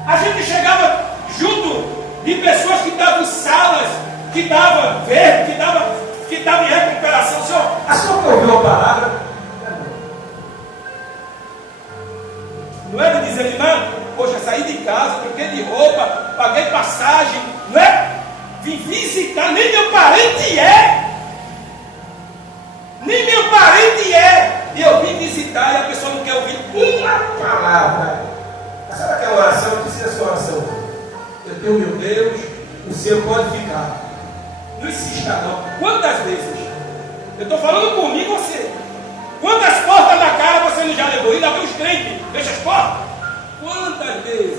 A gente chegava junto de pessoas que estavam em salas, que estavam verde, que estavam em recuperação. Senhor, a senhora quer ouvir uma palavra? Não é de desanimar? Poxa, saí de casa, troquei de roupa, paguei passagem, não é? Vim visitar, nem meu parente é. Nem meu parente é. E eu vim visitar e a pessoa não quer ouvir uma palavra. A senhora quer oração? Eu preciso dessa oração. Eu tenho meu Deus, o Senhor pode ficar. Não insista não. Quantas vezes? Eu estou falando por mim e você. Quantas portas na cara você não já levou? Ainda vê os crentes, fecha as portas. Quantas vezes?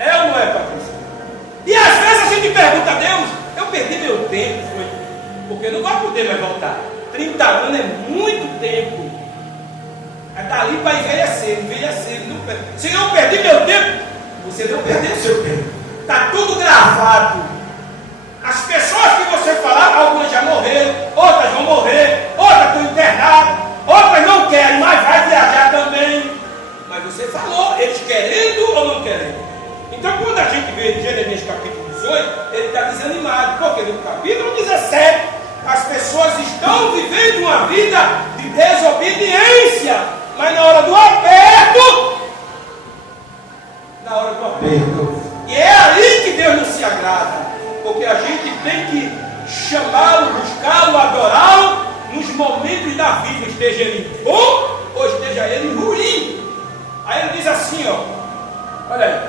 É ou não é, Patrícia? E às vezes a gente pergunta a Deus, eu perdi meu tempo, foi, porque não vai poder mais voltar. 30 anos é muito tempo. É dali para envelhecer. Não, se eu perdi meu tempo, você não perdeu seu tempo. Está tudo gravado. As pessoas que você falar, algumas já morreram, outras vão morrer, outras estão internadas, outras não querem, mas vai viajar também. Mas você falou, eles querendo ou não querendo. Então quando a gente vê Jeremias capítulo 18, ele está desanimado, porque no capítulo 17, as pessoas estão vivendo uma vida de desobediência, mas na hora do aperto, e é aí que Deus não se agrada, porque a gente tem que chamá-lo, buscá-lo, adorá-lo nos momentos da vida, esteja ele bom ou esteja ele ruim. Aí ele diz assim, olha aí,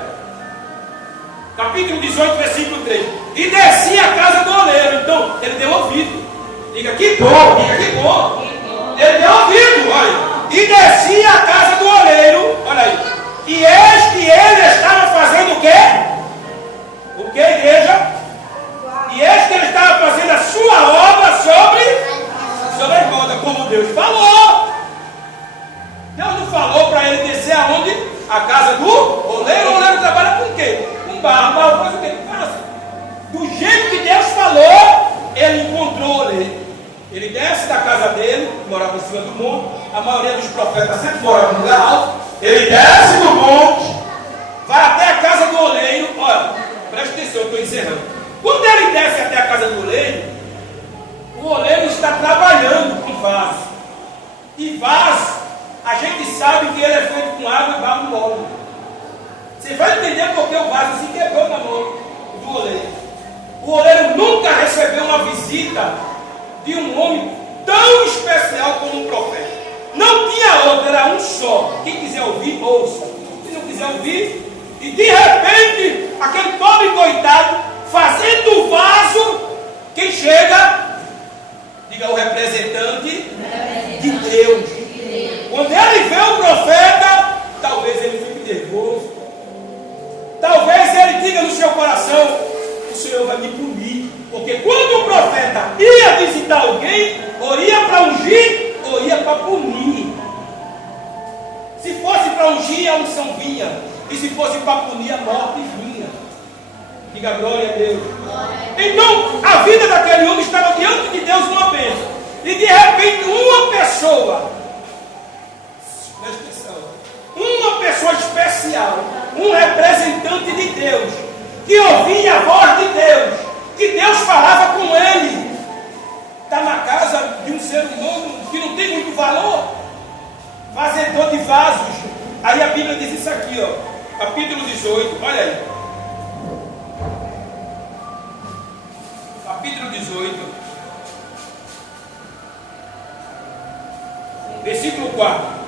capítulo 18, versículo 3, e desci a casa do oleiro. Então ele deu ouvido, diga que bom, ele deu ouvido, olha, e desci a casa do oleiro, olha aí, e eis que ele estava fazendo o quê? O que, igreja? E eis que ele estava fazendo a sua obra sobre a roda, como Deus falou. Deus não falou para ele descer aonde? A casa do oleiro. O oleiro trabalha com o quê? Com barro. Barro faz o quê? Do jeito que Deus falou, ele encontrou o oleiro. Ele desce da casa dele, morava em cima do monte. A maioria dos profetas sempre morava no lugar alto. Ele desce do monte, vai até a casa do oleiro. Olha, presta atenção, eu estou encerrando. Quando ele desce até a casa do oleiro, o oleiro está trabalhando com vaso. E vaso, a gente sabe que ele é feito com água e barro mole. Você vai entender porque o vaso se quebrou na mão do oleiro. O oleiro nunca recebeu uma visita de um homem tão especial como um profeta. Não tinha outro, era um só. Quem quiser ouvir, ouça. Se não quiser ouvir, e de repente, aquele pobre coitado, fazendo o vaso, quem chega, diga o representante de Deus. Quando ele vê o profeta, talvez ele fique nervoso. Talvez ele diga no seu coração, o Senhor vai me punir. Porque quando o profeta ia visitar alguém, ou ia para ungir, ou ia para punir. Se fosse para ungir, a unção vinha. E se fosse para punir, a morte vinha. Diga glória a Deus. Então, a vida daquele homem estava diante de Deus uma bênção. E de repente, uma pessoa, uma pessoa especial, um representante de Deus, que ouvia a voz de Deus, que Deus falava com ele, está na casa de um ser humano que não tem muito valor, fazedor de vasos. Aí a Bíblia diz isso aqui, capítulo 18, olha aí. 18, versículo 4.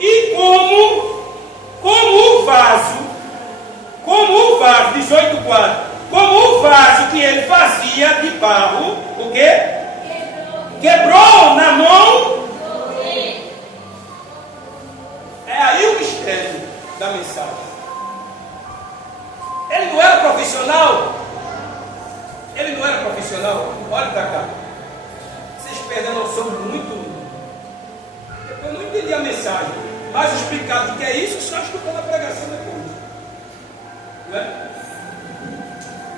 E como o vaso, 18:4, como o vaso que ele fazia de barro, o quê? Quebrou na mão. É aí o mistério da mensagem. Ele não era profissional? Ele não era profissional? Olha para cá. Vocês perdem a noção muito. Eu não entendi a mensagem, mas explicado o que é isso, só escutando a pregação depois. Não é?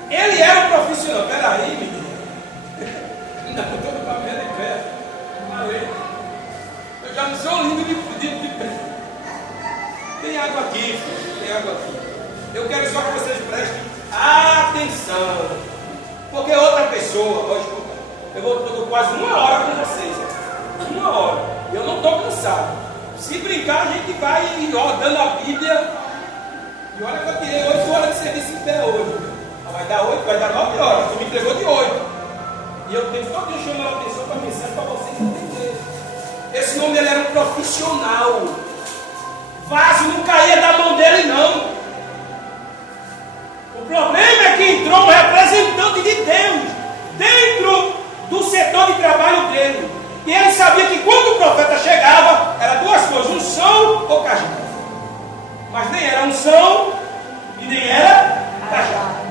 Ele era um profissional. Peraí, menino. Não, estou no papel de pé. Eu já não sou lindo de pé. Tem água aqui, filho. Tem água aqui. Eu quero só que vocês prestem atenção. Porque outra pessoa, escuta, eu estou quase 1 hora com vocês. 1 hora. Eu não estou cansado. Se brincar, a gente vai rodando a Bíblia. E olha que eu tirei 8 horas de serviço em pé hoje. Vai dar 9 horas. Tu me entregou de 8. E eu tenho todo dia chamando a atenção para a mensagem para vocês entenderem. Esse homem ele era um profissional. Vaso não caía da mão dele, não. O problema é que entrou um representante de Deus dentro do setor de trabalho dele. E ele sabia que quando o profeta chegava, era 2 coisas: unção ou cajado. Mas nem era unção e nem era cajado.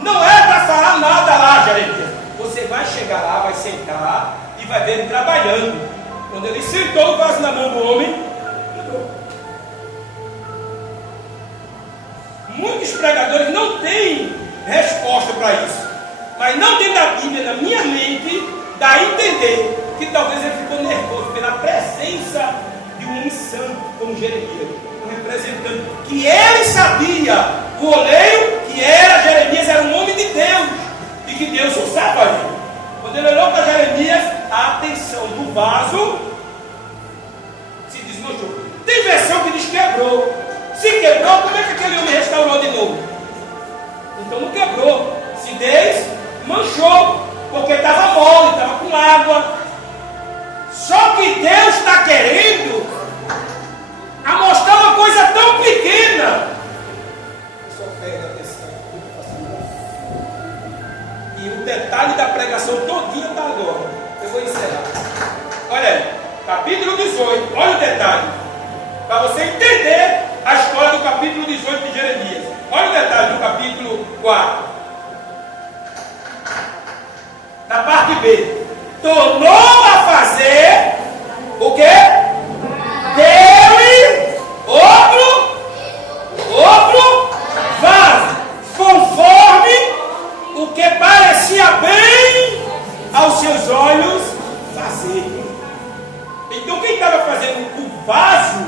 Não é para falar nada lá, Jeremias. Você vai chegar lá, vai sentar e vai ver ele trabalhando. Quando ele sentou o vaso na mão do homem, entrou. Muitos pregadores não têm resposta para isso. Mas não dentro da Bíblia, na minha mente, dá a entender que talvez ele ficou nervoso pela presença de um homem santo como Jeremias, um representante, que ele sabia, o oleiro que era Jeremias, era um homem de Deus, e que Deus usava ele. Quando ele olhou para Jeremias, a atenção do vaso se desmanchou. Tem versão que diz quebrou. Se quebrou, como é que aquele homem restaurou de novo? Então não quebrou, se desmanchou, porque estava mole, estava com água. Só que Deus está querendo mostrar uma coisa tão pequena. Só perde a atenção. E o detalhe da pregação todinha está agora. Eu vou encerrar. Olha aí, capítulo 18. Olha o detalhe. Para você entender a história do capítulo 18 de Jeremias. Olha o detalhe do capítulo 4. Na parte B. Tornou a fazer o quê? Deu-lhe outro vaso, conforme o que parecia bem aos seus olhos fazer. Então quem estava fazendo o vaso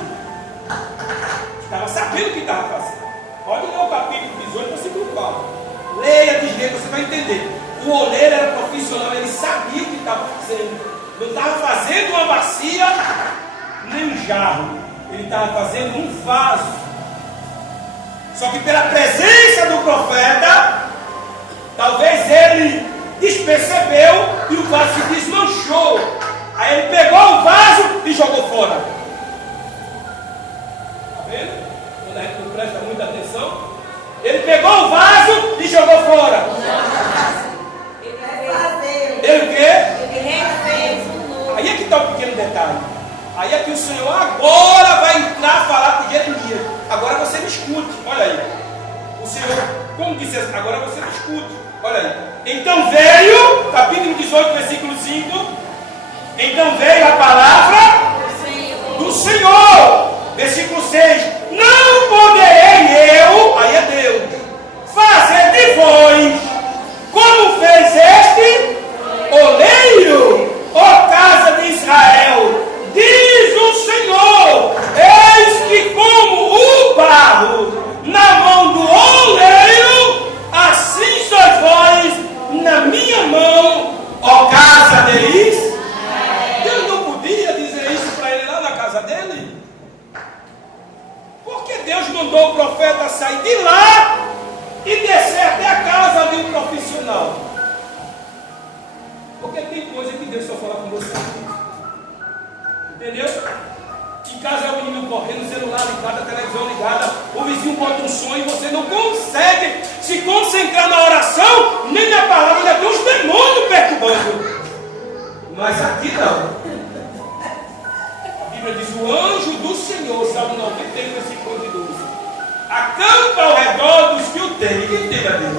estava sabendo o que estava fazendo. Pode ler o capítulo 18, versículo 4. Leia de jeito, você vai entender. O oleiro era profissional, ele sabia o que estava fazendo. Não estava fazendo uma bacia, nem um jarro. Ele estava fazendo um vaso. Só que pela presença do profeta, talvez ele despercebeu e o vaso se desmanchou. Aí ele pegou o vaso e jogou fora. Está vendo? Quando a gente não presta muita atenção, ele pegou o vaso e jogou fora. Ele o quê? Aí é que está o pequeno detalhe. Aí é que o Senhor agora vai entrar a falar com Jeremias. Agora você me escute. Olha aí. O Senhor, como disse assim, agora você me escute. Olha aí. Então veio, capítulo 18, versículo 5. Então veio a palavra do Senhor. Versículo 6. Não poderei eu, aí é Deus, fazer de vós como fez este oleiro, ó casa de Israel, diz o Senhor: eis que como o barro na mão do oleiro, assim sois vós na minha mão, ó casa de Israel. Deus não podia dizer isso para ele lá na casa dele? Porque Deus mandou o profeta sair de lá e descer até a casa celular ligado, a televisão ligada, o vizinho bota um som e você não consegue se concentrar na oração, nem na palavra, ainda tem os demônios perturbando. Mas aqui não. A Bíblia diz: o anjo do Senhor, Salmo 91, versículo 12, acampa ao redor dos que o temem. Quem teme a Deus?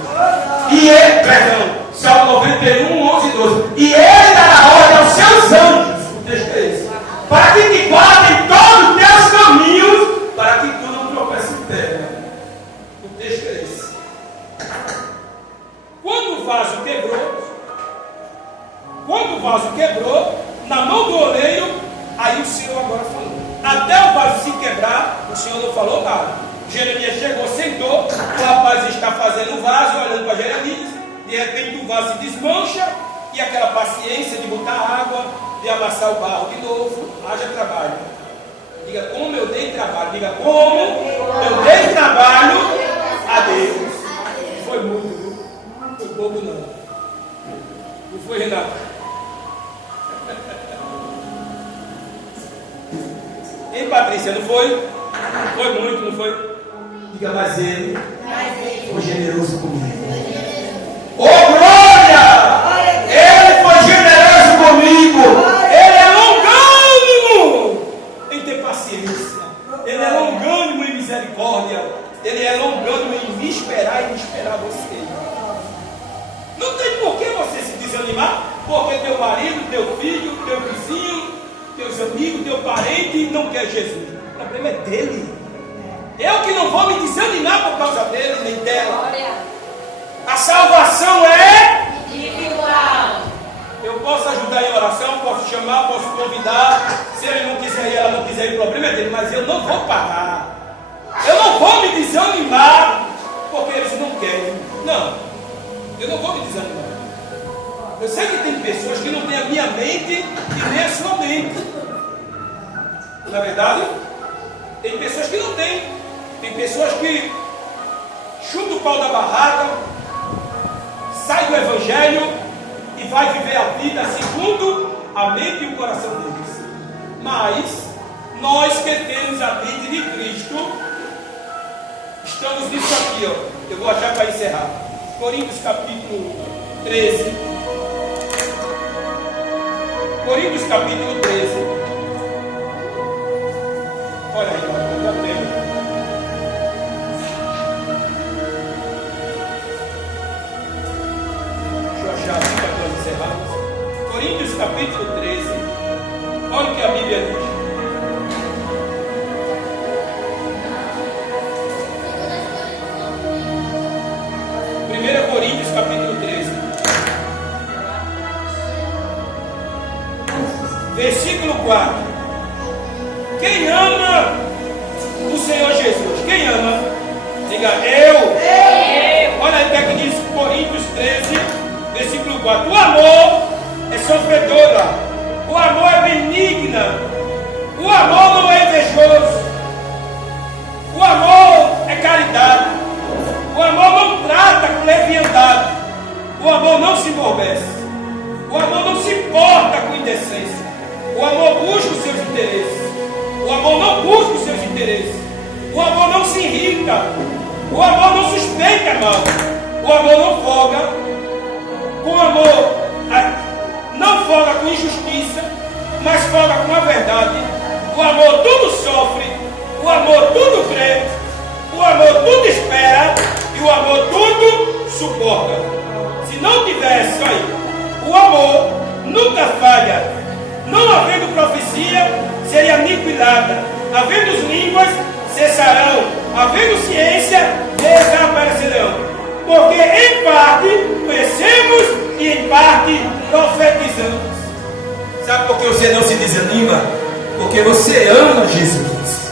E ele, perdão, Salmo 91, 11 e 12. E ele dará ordem aos seus anjos. O texto é esse. Para que te guardem todos os teus caminhos, para que tu não tropeces em terra. O texto é esse. Quando o vaso quebrou, na mão do oleiro, aí o Senhor agora falou. Até o vaso se quebrar, o Senhor não falou nada. Jeremias chegou, sentou, o rapaz está fazendo o vaso, olhando para Jeremias, de repente o vaso se desmancha, e aquela paciência de botar água, de amassar o barro de novo, haja trabalho. Diga: como eu dei trabalho. Diga: como eu dei trabalho a Deus. Foi muito, viu? Não foi pouco não. Não foi, Renato? Hein, Patrícia, não foi? Foi muito, não foi? Diga: mas ele foi generoso comigo. Ô, glória! Ele foi generoso comigo. Ele é longânimo em ter paciência. Ele é longânimo em misericórdia. Ele é longânimo em me esperar e me esperar você. Não tem por que você se desanimar, porque teu marido, teu filho, teu vizinho, teus amigos, teu parente não quer Jesus. O problema é dele. Eu que não vou me desanimar por causa dele nem dela. A salvação é individual. Eu posso ajudar em oração, posso chamar, posso convidar. Se ele não quiser ir, ela não quiser ir, o problema é dele. Mas eu não vou parar. Eu não vou me desanimar porque eles não querem. Não, eu não vou me desanimar. Eu sei que tem pessoas que não têm a minha mente e nem a sua mente. Na verdade, tem pessoas que não têm. Tem pessoas que chutam o pau da barraca, sai do Evangelho e vai viver a vida segundo a mente e o coração deles. Mas nós que temos a mente de Cristo, estamos nisso aqui, ó. Eu vou achar para encerrar. Coríntios capítulo 13. Coríntios capítulo 13. Olha aí, eu já tenho. Coríntios capítulo 13. Olha o que a Bíblia diz. Coríntios capítulo 13, versículo 4. Quem ama o Senhor Jesus? Quem ama? Diga: eu. Olha aí o que é que diz Coríntios 13, versículo 4. O amor é sofredora, o amor é benigna, o amor não é invejoso, o amor é caridade, o amor não trata com leviandade, o amor não se emborrece, o amor não se importa com indecência, o amor busca os seus interesses, o amor não busca os seus interesses, o amor não se irrita, o amor não suspeita mal, o amor não folga, com amor não folga com injustiça, mas folga com a verdade. O amor tudo sofre, o amor tudo crê, o amor tudo espera e o amor tudo suporta. Se não tivesse aí, o amor nunca falha. Não havendo profecia, seria aniquilada. Havendo línguas, cessarão. Havendo ciência, desaparecerão. Porque em parte conhecemos e em parte profetizamos. Sabe por que você não se desanima? Porque você ama Jesus.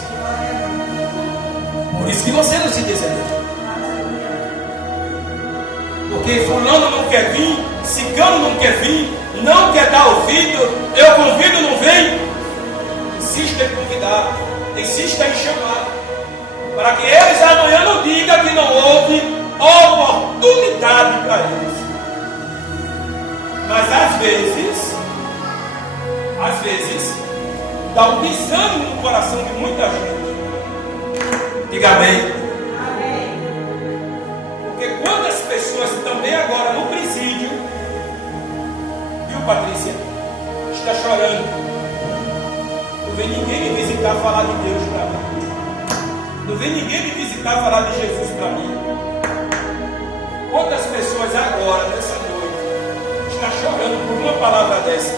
Por isso que você não se desanima. Porque fulano não quer vir, ciclano não quer vir, não quer dar ouvido, eu convido, não vem. Insista em convidar, insista em chamar, para que eles amanhã não digam que não houve oportunidade para eles. Mas às vezes, dá um desânimo no coração de muita gente. Patrícia, está chorando. Não vem ninguém me visitar falar de Deus para mim. Não vem ninguém me visitar falar de Jesus para mim. Quantas pessoas agora, nessa noite, está chorando por uma palavra dessa?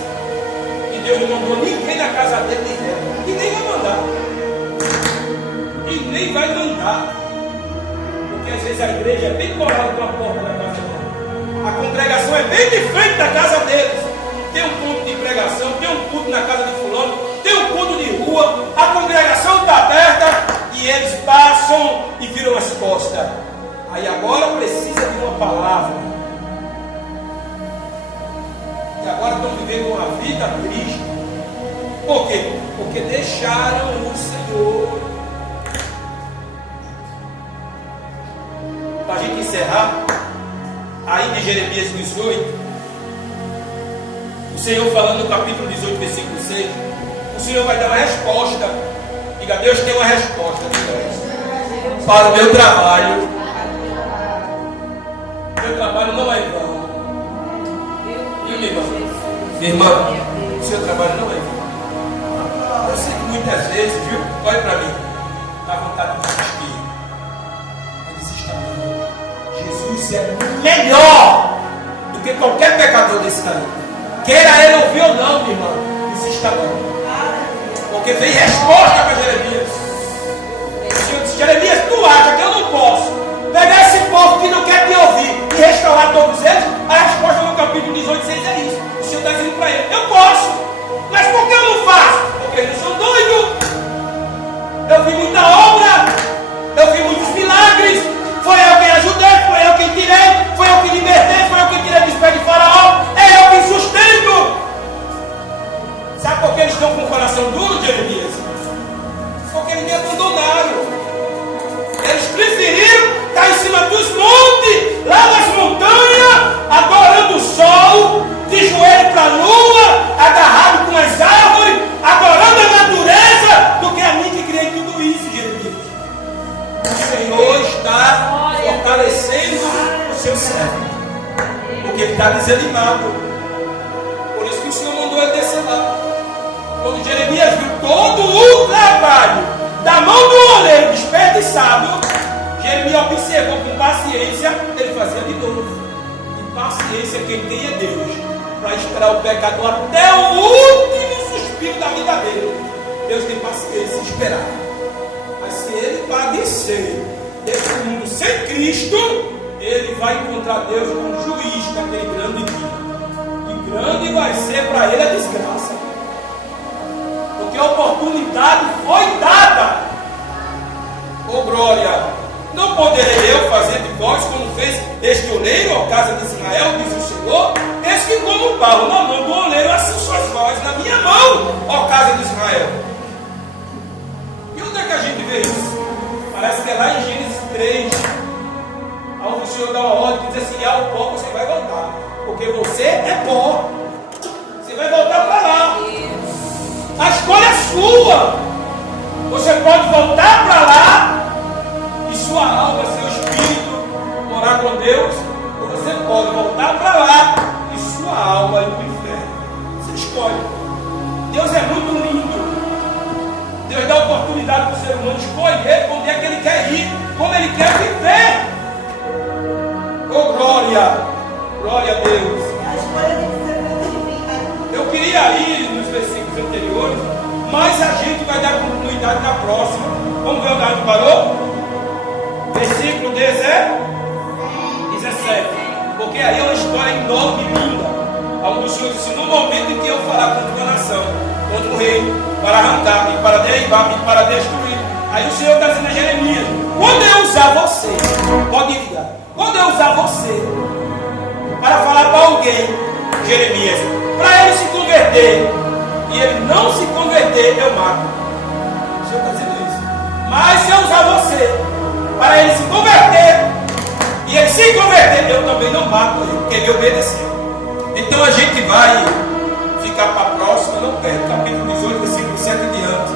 E Deus não mandou ninguém na casa dele nem dela. E nem vai mandar. E nem vai mandar. Porque às vezes a igreja é bem colada com a porta da casa dela. A congregação é bem de frente da casa deles. Tem um culto de pregação, tem um culto na casa de fulano, tem um culto de rua, a congregação está aberta e eles passam e viram as costas. Aí agora precisa de uma palavra. E agora estão vivendo uma vida triste. Por quê? Porque deixaram o Senhor. Para a gente encerrar, ainda em Jeremias 18, o Senhor falando no capítulo 18, versículo 6, o Senhor vai dar uma resposta. Diga, Deus tem uma resposta para o meu trabalho. Meu trabalho não é em vão. Viu, minha irmã? Minha irmã, o seu trabalho não é em vão. Eu sei que muitas vezes, viu? Olha para mim, dá vontade de desistir. Jesus é melhor do que qualquer pecador desse planeta. Queira ele ouvir ou não, minha irmã, desista não. Porque veio resposta para Jeremias. O Senhor disse, Jeremias, tu acha que eu não posso pegar esse povo que não quer te ouvir e restaurar todos eles? A resposta no capítulo 18, 6 é isso. O Senhor está dizendo para ele, eu posso. Mas por que eu não faço? Porque eles são doidos. Eu vi muita obra. Eu vi muitos milagres. Foi eu quem ajudei, foi eu quem tirei, foi eu que libertei, foi eu que tirei dos pés de Faraó, é eu quem sustento. Sabe por que eles estão com o coração duro, Jeremias? Porque eles me abandonaram. Eles preferiram estar em cima dos montes, lá nas montanhas, adorando o sol, de joelho para a lua, agarrado com as árvores, adorando a natureza, do que a mim que criei tudo isso, Jeremias. O Senhor está fortalecendo o seu servo, porque ele está desanimado. Por isso que o Senhor mandou ele descer lá. Quando Jeremias viu todo o trabalho da mão do oleiro desperdiçado, Jeremias observou com paciência, ele fazia de novo. E paciência quem tem é Deus, para esperar o pecador até o último suspiro da vida dele. Deus tem paciência em esperar. Mas se ele padecer desse mundo sem Cristo, ele vai encontrar Deus como juiz daquele grande dia. E grande vai ser para ele a desgraça. Porque a oportunidade foi dada. Oh glória! Não poderei eu fazer de vós como fez este oleiro, ó casa de Israel, diz o Senhor. Eis que como o barro na mão do oleiro, assim sois vós na minha mão, ó casa de Israel. E onde é que a gente vê isso? Parece que é lá em Gênesis 3, onde o Senhor dá uma ordem que diz assim, ao pó você vai voltar, porque você é pó, você vai voltar para lá. A escolha é sua. Você pode voltar para lá e sua alma, seu espírito morar com Deus, ou você pode voltar para lá e sua alma ir para o inferno. Você escolhe. Deus é muito lindo. Deus dá oportunidade para o ser humano escolher onde é que ele quer ir, como ele quer viver. Oh glória! Glória a Deus! Eu queria ir nos versículos anteriores, mas a gente vai dar continuidade na próxima. Vamos ver onde a gente parou? Versículo 17. Porque aí é uma história enorme e linda. Onde o Senhor disse, no momento em que eu falar contra uma nação, contra o reino, para arrancar, e para derribar, e para destruir. Aí o Senhor está dizendo a Jeremias, quando eu usar você, pode ligar, quando eu usar você, para falar para alguém, Jeremias, para ele se converter, e ele não se converter, eu mato. O Senhor está dizendo isso. Mas se eu usar você, para ele se converter, e ele se converter, eu também não mato ele, porque ele obedeceu. Então a gente vai ficar para a próxima, não perde, capítulo 18, versículo 7 em diante.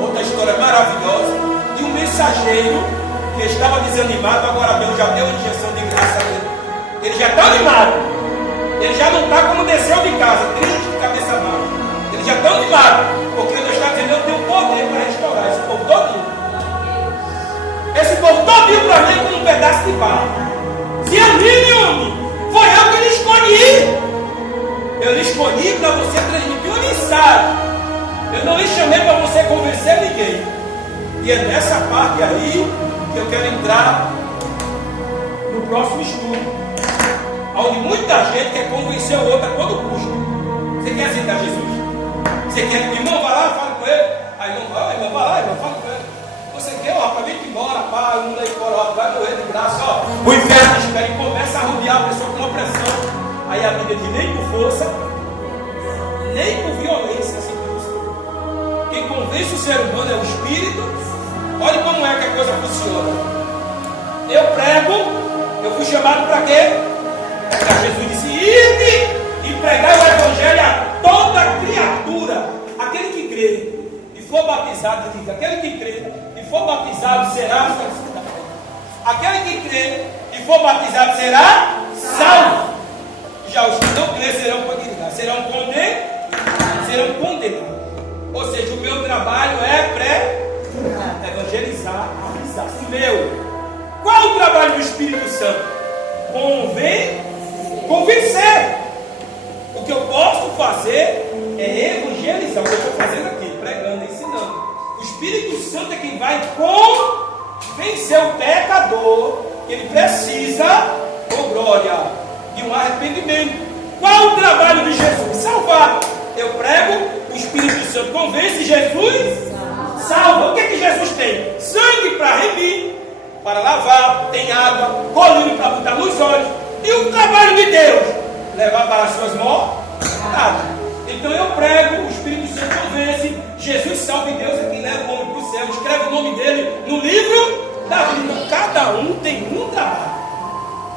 Outra história maravilhosa de um mensageiro que estava desanimado, agora Deus já deu a injeção de graça dele. Ele já está animado. Ele já não está como desceu de casa, triste de cabeça baixa. Ele já está animado, porque Deus está dizendo: eu tenho poder para restaurar esse povo todinho. Esse povo todinho para mim é como um pedaço de barro. Se anime, homem. Foi eu que lhe escolhi. Eu lhe escolhi para você transmitir uma mensagem. Eu não lhe chamei para você convencer ninguém. E é nessa parte aí que eu quero entrar no próximo estudo, onde muita gente quer convencer o outro a todo custo. Você quer aceitar Jesus? Você quer que o irmão vá lá e fale com ele? Aí irmão vai lá, irmão, fala com ele. Você quer, ó, rapaz, vem embora, pá, o mundo aí fora, ó, vai morrer de graça, ó. O inferno espera e começa a rodear a pessoa com opressão. Aí a Bíblia diz: nem por força, nem por violência se busca. Quem convence o ser humano é o Espírito. Olha como é que a coisa funciona. Eu prego, eu fui chamado para quê? Para Jesus disse: ide e pregar o Evangelho a toda criatura. Aquele que crê e for batizado, diga, aquele que crê e for batizado será salvo. Aquele que crê e for batizado será salvo. Já os que não crê serão condenados. Serão condenados. Ou seja, o meu trabalho é evangelizar, avisar. O meu. Qual o trabalho do Espírito Santo? Convencer. O que eu posso fazer é evangelizar. O que eu estou fazendo aqui, pregando, ensinando. O Espírito Santo é quem vai convencer o pecador que ele precisa, oh glória, de um arrependimento. Qual o trabalho de Jesus? Salvar. Eu prego, o Espírito Santo convence, Jesus salva. O que Jesus tem? Sangue para remir, para lavar, tem água, colírio para botar nos olhos. E o trabalho de Deus? Levar para as suas mortadas. Então eu prego, o Espírito Santo convence, Jesus salva, e Deus é quem leva o homem para o céu, escreve o nome dele no livro da vida. Cada um tem um trabalho.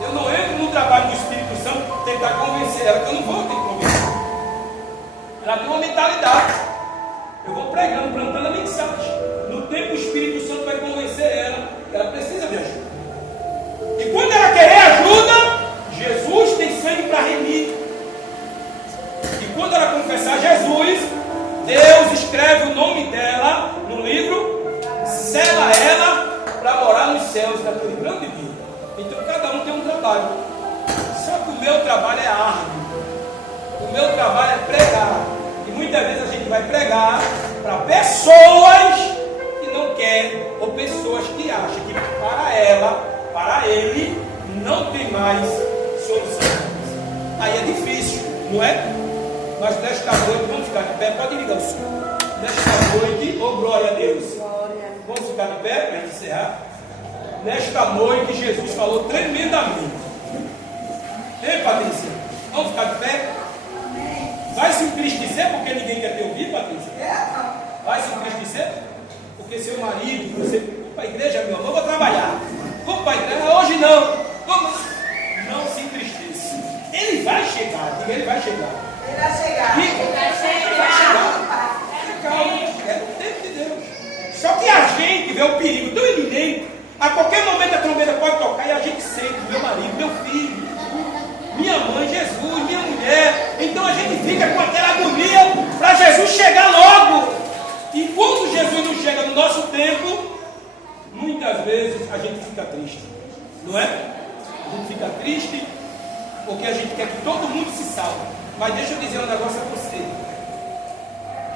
Eu não entro no trabalho do Espírito Santo tentar convencer ela, que eu não vou ter que convencer. Ela tem uma mentalidade. Eu vou pregando, plantando a mensagem. No tempo o Espírito Santo vai convencer ela que ela precisa de ajuda. E quando ela querer ajuda, Jesus tem sangue para remir. E quando ela confessar Jesus, Deus escreve o nome dela no livro, sela ela para morar nos céus daquele grande dia. Então cada um tem um trabalho. Só que o meu trabalho é árduo. O meu trabalho é pregar. E muitas vezes a gente vai pregar para pessoas que não querem, ou pessoas que acham que para ela, para ele, não tem mais solução. Aí é difícil, não é? Mas nesta noite, vamos ficar de pé, pode ligar o som. Nesta noite, oh glória a Deus. Vamos ficar de pé para encerrar. Nesta noite, Jesus falou tremendamente. Ei, Patrícia, vamos ficar de pé? Vai se entristecer porque ninguém quer te ouvir, Patrícia? Vai se entristecer? Porque seu marido, você, vamos para a igreja, meu amor, vou trabalhar. Vamos para a igreja, hoje não. Vamos. Não se entristeça. Ele vai chegar, diga, ele vai chegar. Ele vai chegar. Ele vai chegar. Calma, é o tempo de Deus. Só que a gente vê o perigo tão iminente. A qualquer momento a trombeta pode tocar e a gente sente, meu marido, meu filho, minha mãe, Jesus, minha mulher. Então a gente fica com aquela agonia para Jesus chegar logo. E quando Jesus não chega no nosso tempo, muitas vezes a gente fica triste, não é? A gente fica triste porque a gente quer que todo mundo se salve. Mas deixa eu dizer um negócio a você.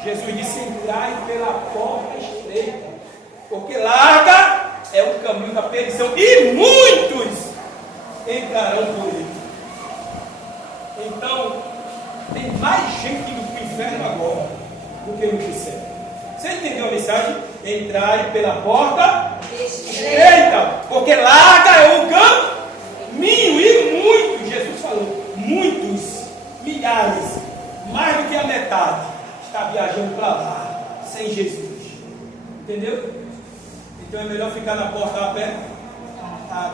Jesus disse: entrai pela porta estreita, porque larga é o caminho da perdição, e muitos entrarão por ele. Então, tem mais gente no inferno agora do que no céu. Você entendeu a mensagem? Entrai pela porta estreita, porque larga é o caminho, e muitos, Jesus falou, muitos, milhares, mais do que a metade, está viajando para lá, sem Jesus. Entendeu? Então é melhor ficar na porta aberta,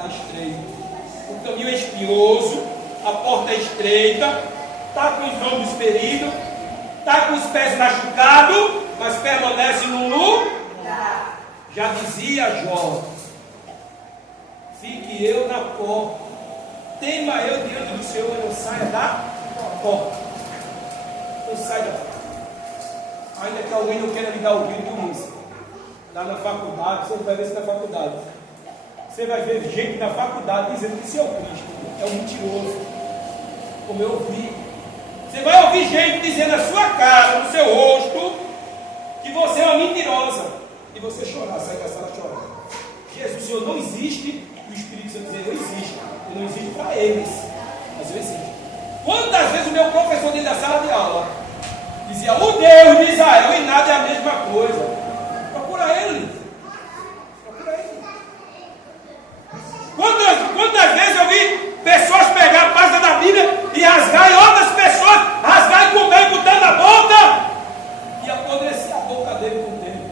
estreita. O caminho é espinhoso, a porta é estreita, está com os ombros feridos, está com os pés machucados, mas permanece no lugar. Já dizia Jó: fique eu na porta, tema eu diante do Senhor, eu saia da porta. Então sai da porta. Ainda que alguém não queira ligar o vídeo do música. Lá na faculdade, você vai ver isso na faculdade. Você vai ver gente na faculdade dizendo que isso é o Cristo. É um mentiroso. Como eu ouvi. Você vai ouvir gente dizendo na sua cara, no seu rosto, que você é uma mentirosa. E você chorar, sair da sala chorar. Jesus, o Senhor não existe. E o Espírito Santo dizer, não existe. Eu não existe para eles. Mas eu existo. Quantas vezes o meu professor dentro da sala de aula dizia, o Deus de Israel e nada é a mesma coisa. Procura ele. Procura ele. Quantas vezes eu vi pessoas pegar a página da Bíblia e rasgar, e outras pessoas rasgar e comer, botar na boca e apodrecer a boca dele com o tempo.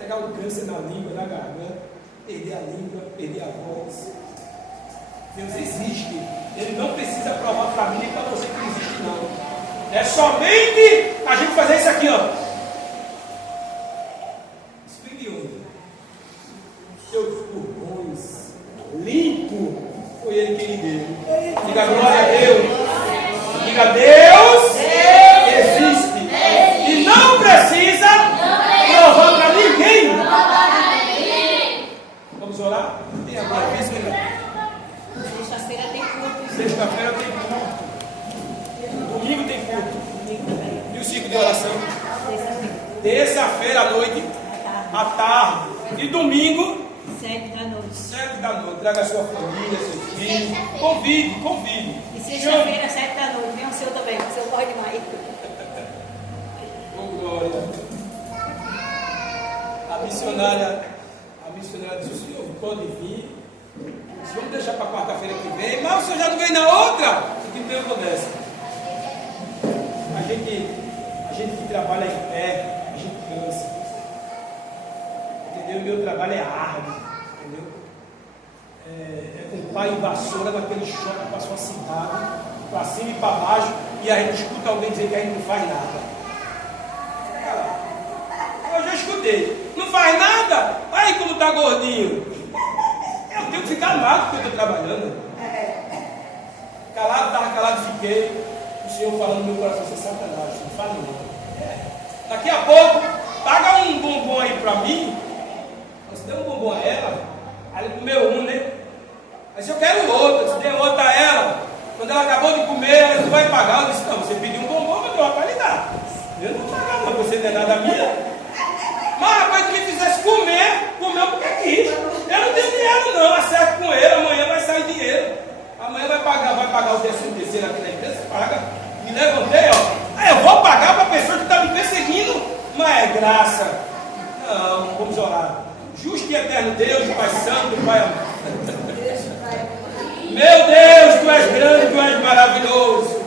Pegar um câncer na língua, na garganta, perder a língua, perder a voz. Deus existe. Ele não precisa provar para mim e para você que não existe, não. É somente a gente fazer isso aqui, ó. Esfriou. Seus pulmões limpo. Foi ele que lhe deu. Diga glória a Deus. Diga Deus existe. E não precisa provar para ninguém. Vamos orar? Tem agora. Sexta-feira tem culto. Sexta-feira tem culto. Domingo tem culto. E o ciclo de oração? Terça-feira à noite. À tarde. E domingo? 7 da noite. 7 da noite. Traga a sua família, seus filhos. Convide. E sexta-feira, 7 da noite. Vem o seu também, o seu pode mais. Oh, glória. A missionária disse, o senhor pode vir. Vamos deixar para quarta-feira que vem. Mas o senhor já não vem na outra? O que tem acontece? A gente que trabalha em pé, a gente cansa. Entendeu? O meu trabalho é árduo. Entendeu? É com pai e vassoura naquele choque para a sua cidade, para cima e para baixo, e a gente escuta alguém dizer que a gente não faz nada. Eu já escutei. Não faz nada? Olha aí como está gordinho. Eu tenho que ficar magro porque eu estou trabalhando. Estava calado, fiquei. O Senhor falando no meu coração, você é satanás, não fala não. Daqui a pouco, paga um bombom aí para mim. Você deu um bombom a ela, aí ele comeu um, né? Mas eu quero outro, você deu outro a ela. Quando ela acabou de comer, ela disse, vai pagar. Eu disse, não, você pediu um bombom, eu tenho para lhe dar. Eu não vou pagar não, você não é nada minha. Mas rapaz, que fizesse comer, comeu porque quis. Eu não tenho dinheiro não, acerto com ele, amanhã vai sair dinheiro. Amanhã vai pagar o 13º aqui na empresa, paga. Me levantei, ó. Aí eu vou pagar para a pessoa que está me perseguindo, mas é graça. Não, vamos orar. Justo e eterno Deus, Pai Santo, Pai amado. Meu Deus, Tu és grande, Tu és maravilhoso.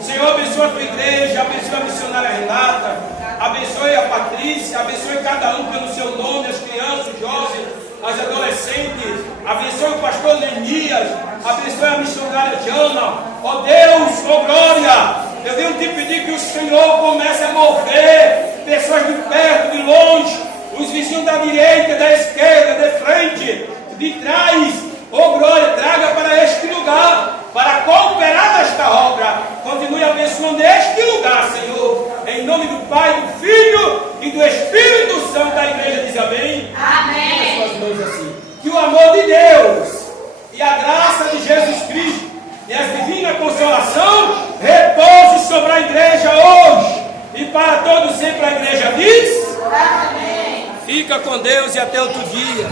Senhor, abençoa a Tua igreja, abençoa a missionária Renata, abençoe a Patrícia, abençoe cada um pelo seu nome, as crianças, os jovens, as adolescentes, abençoe o pastor Neemias, abençoe a missionária Jana. Ó Deus, ó glória, eu venho te pedir que o Senhor comece a mover pessoas de perto, de longe, os vizinhos da direita, da esquerda, de frente, de trás. Ó glória, traga para este lugar, para cooperar nesta obra. Continue abençoando este lugar, Senhor. Em nome do Pai, do Filho e do Espírito Santo, a igreja diz amém. Amém. Com as suas mãos assim. Que o amor de Deus e a graça de Jesus Cristo e a divina consolação repouse sobre a igreja hoje e para todos sempre. A igreja diz amém. Fica com Deus e até outro dia.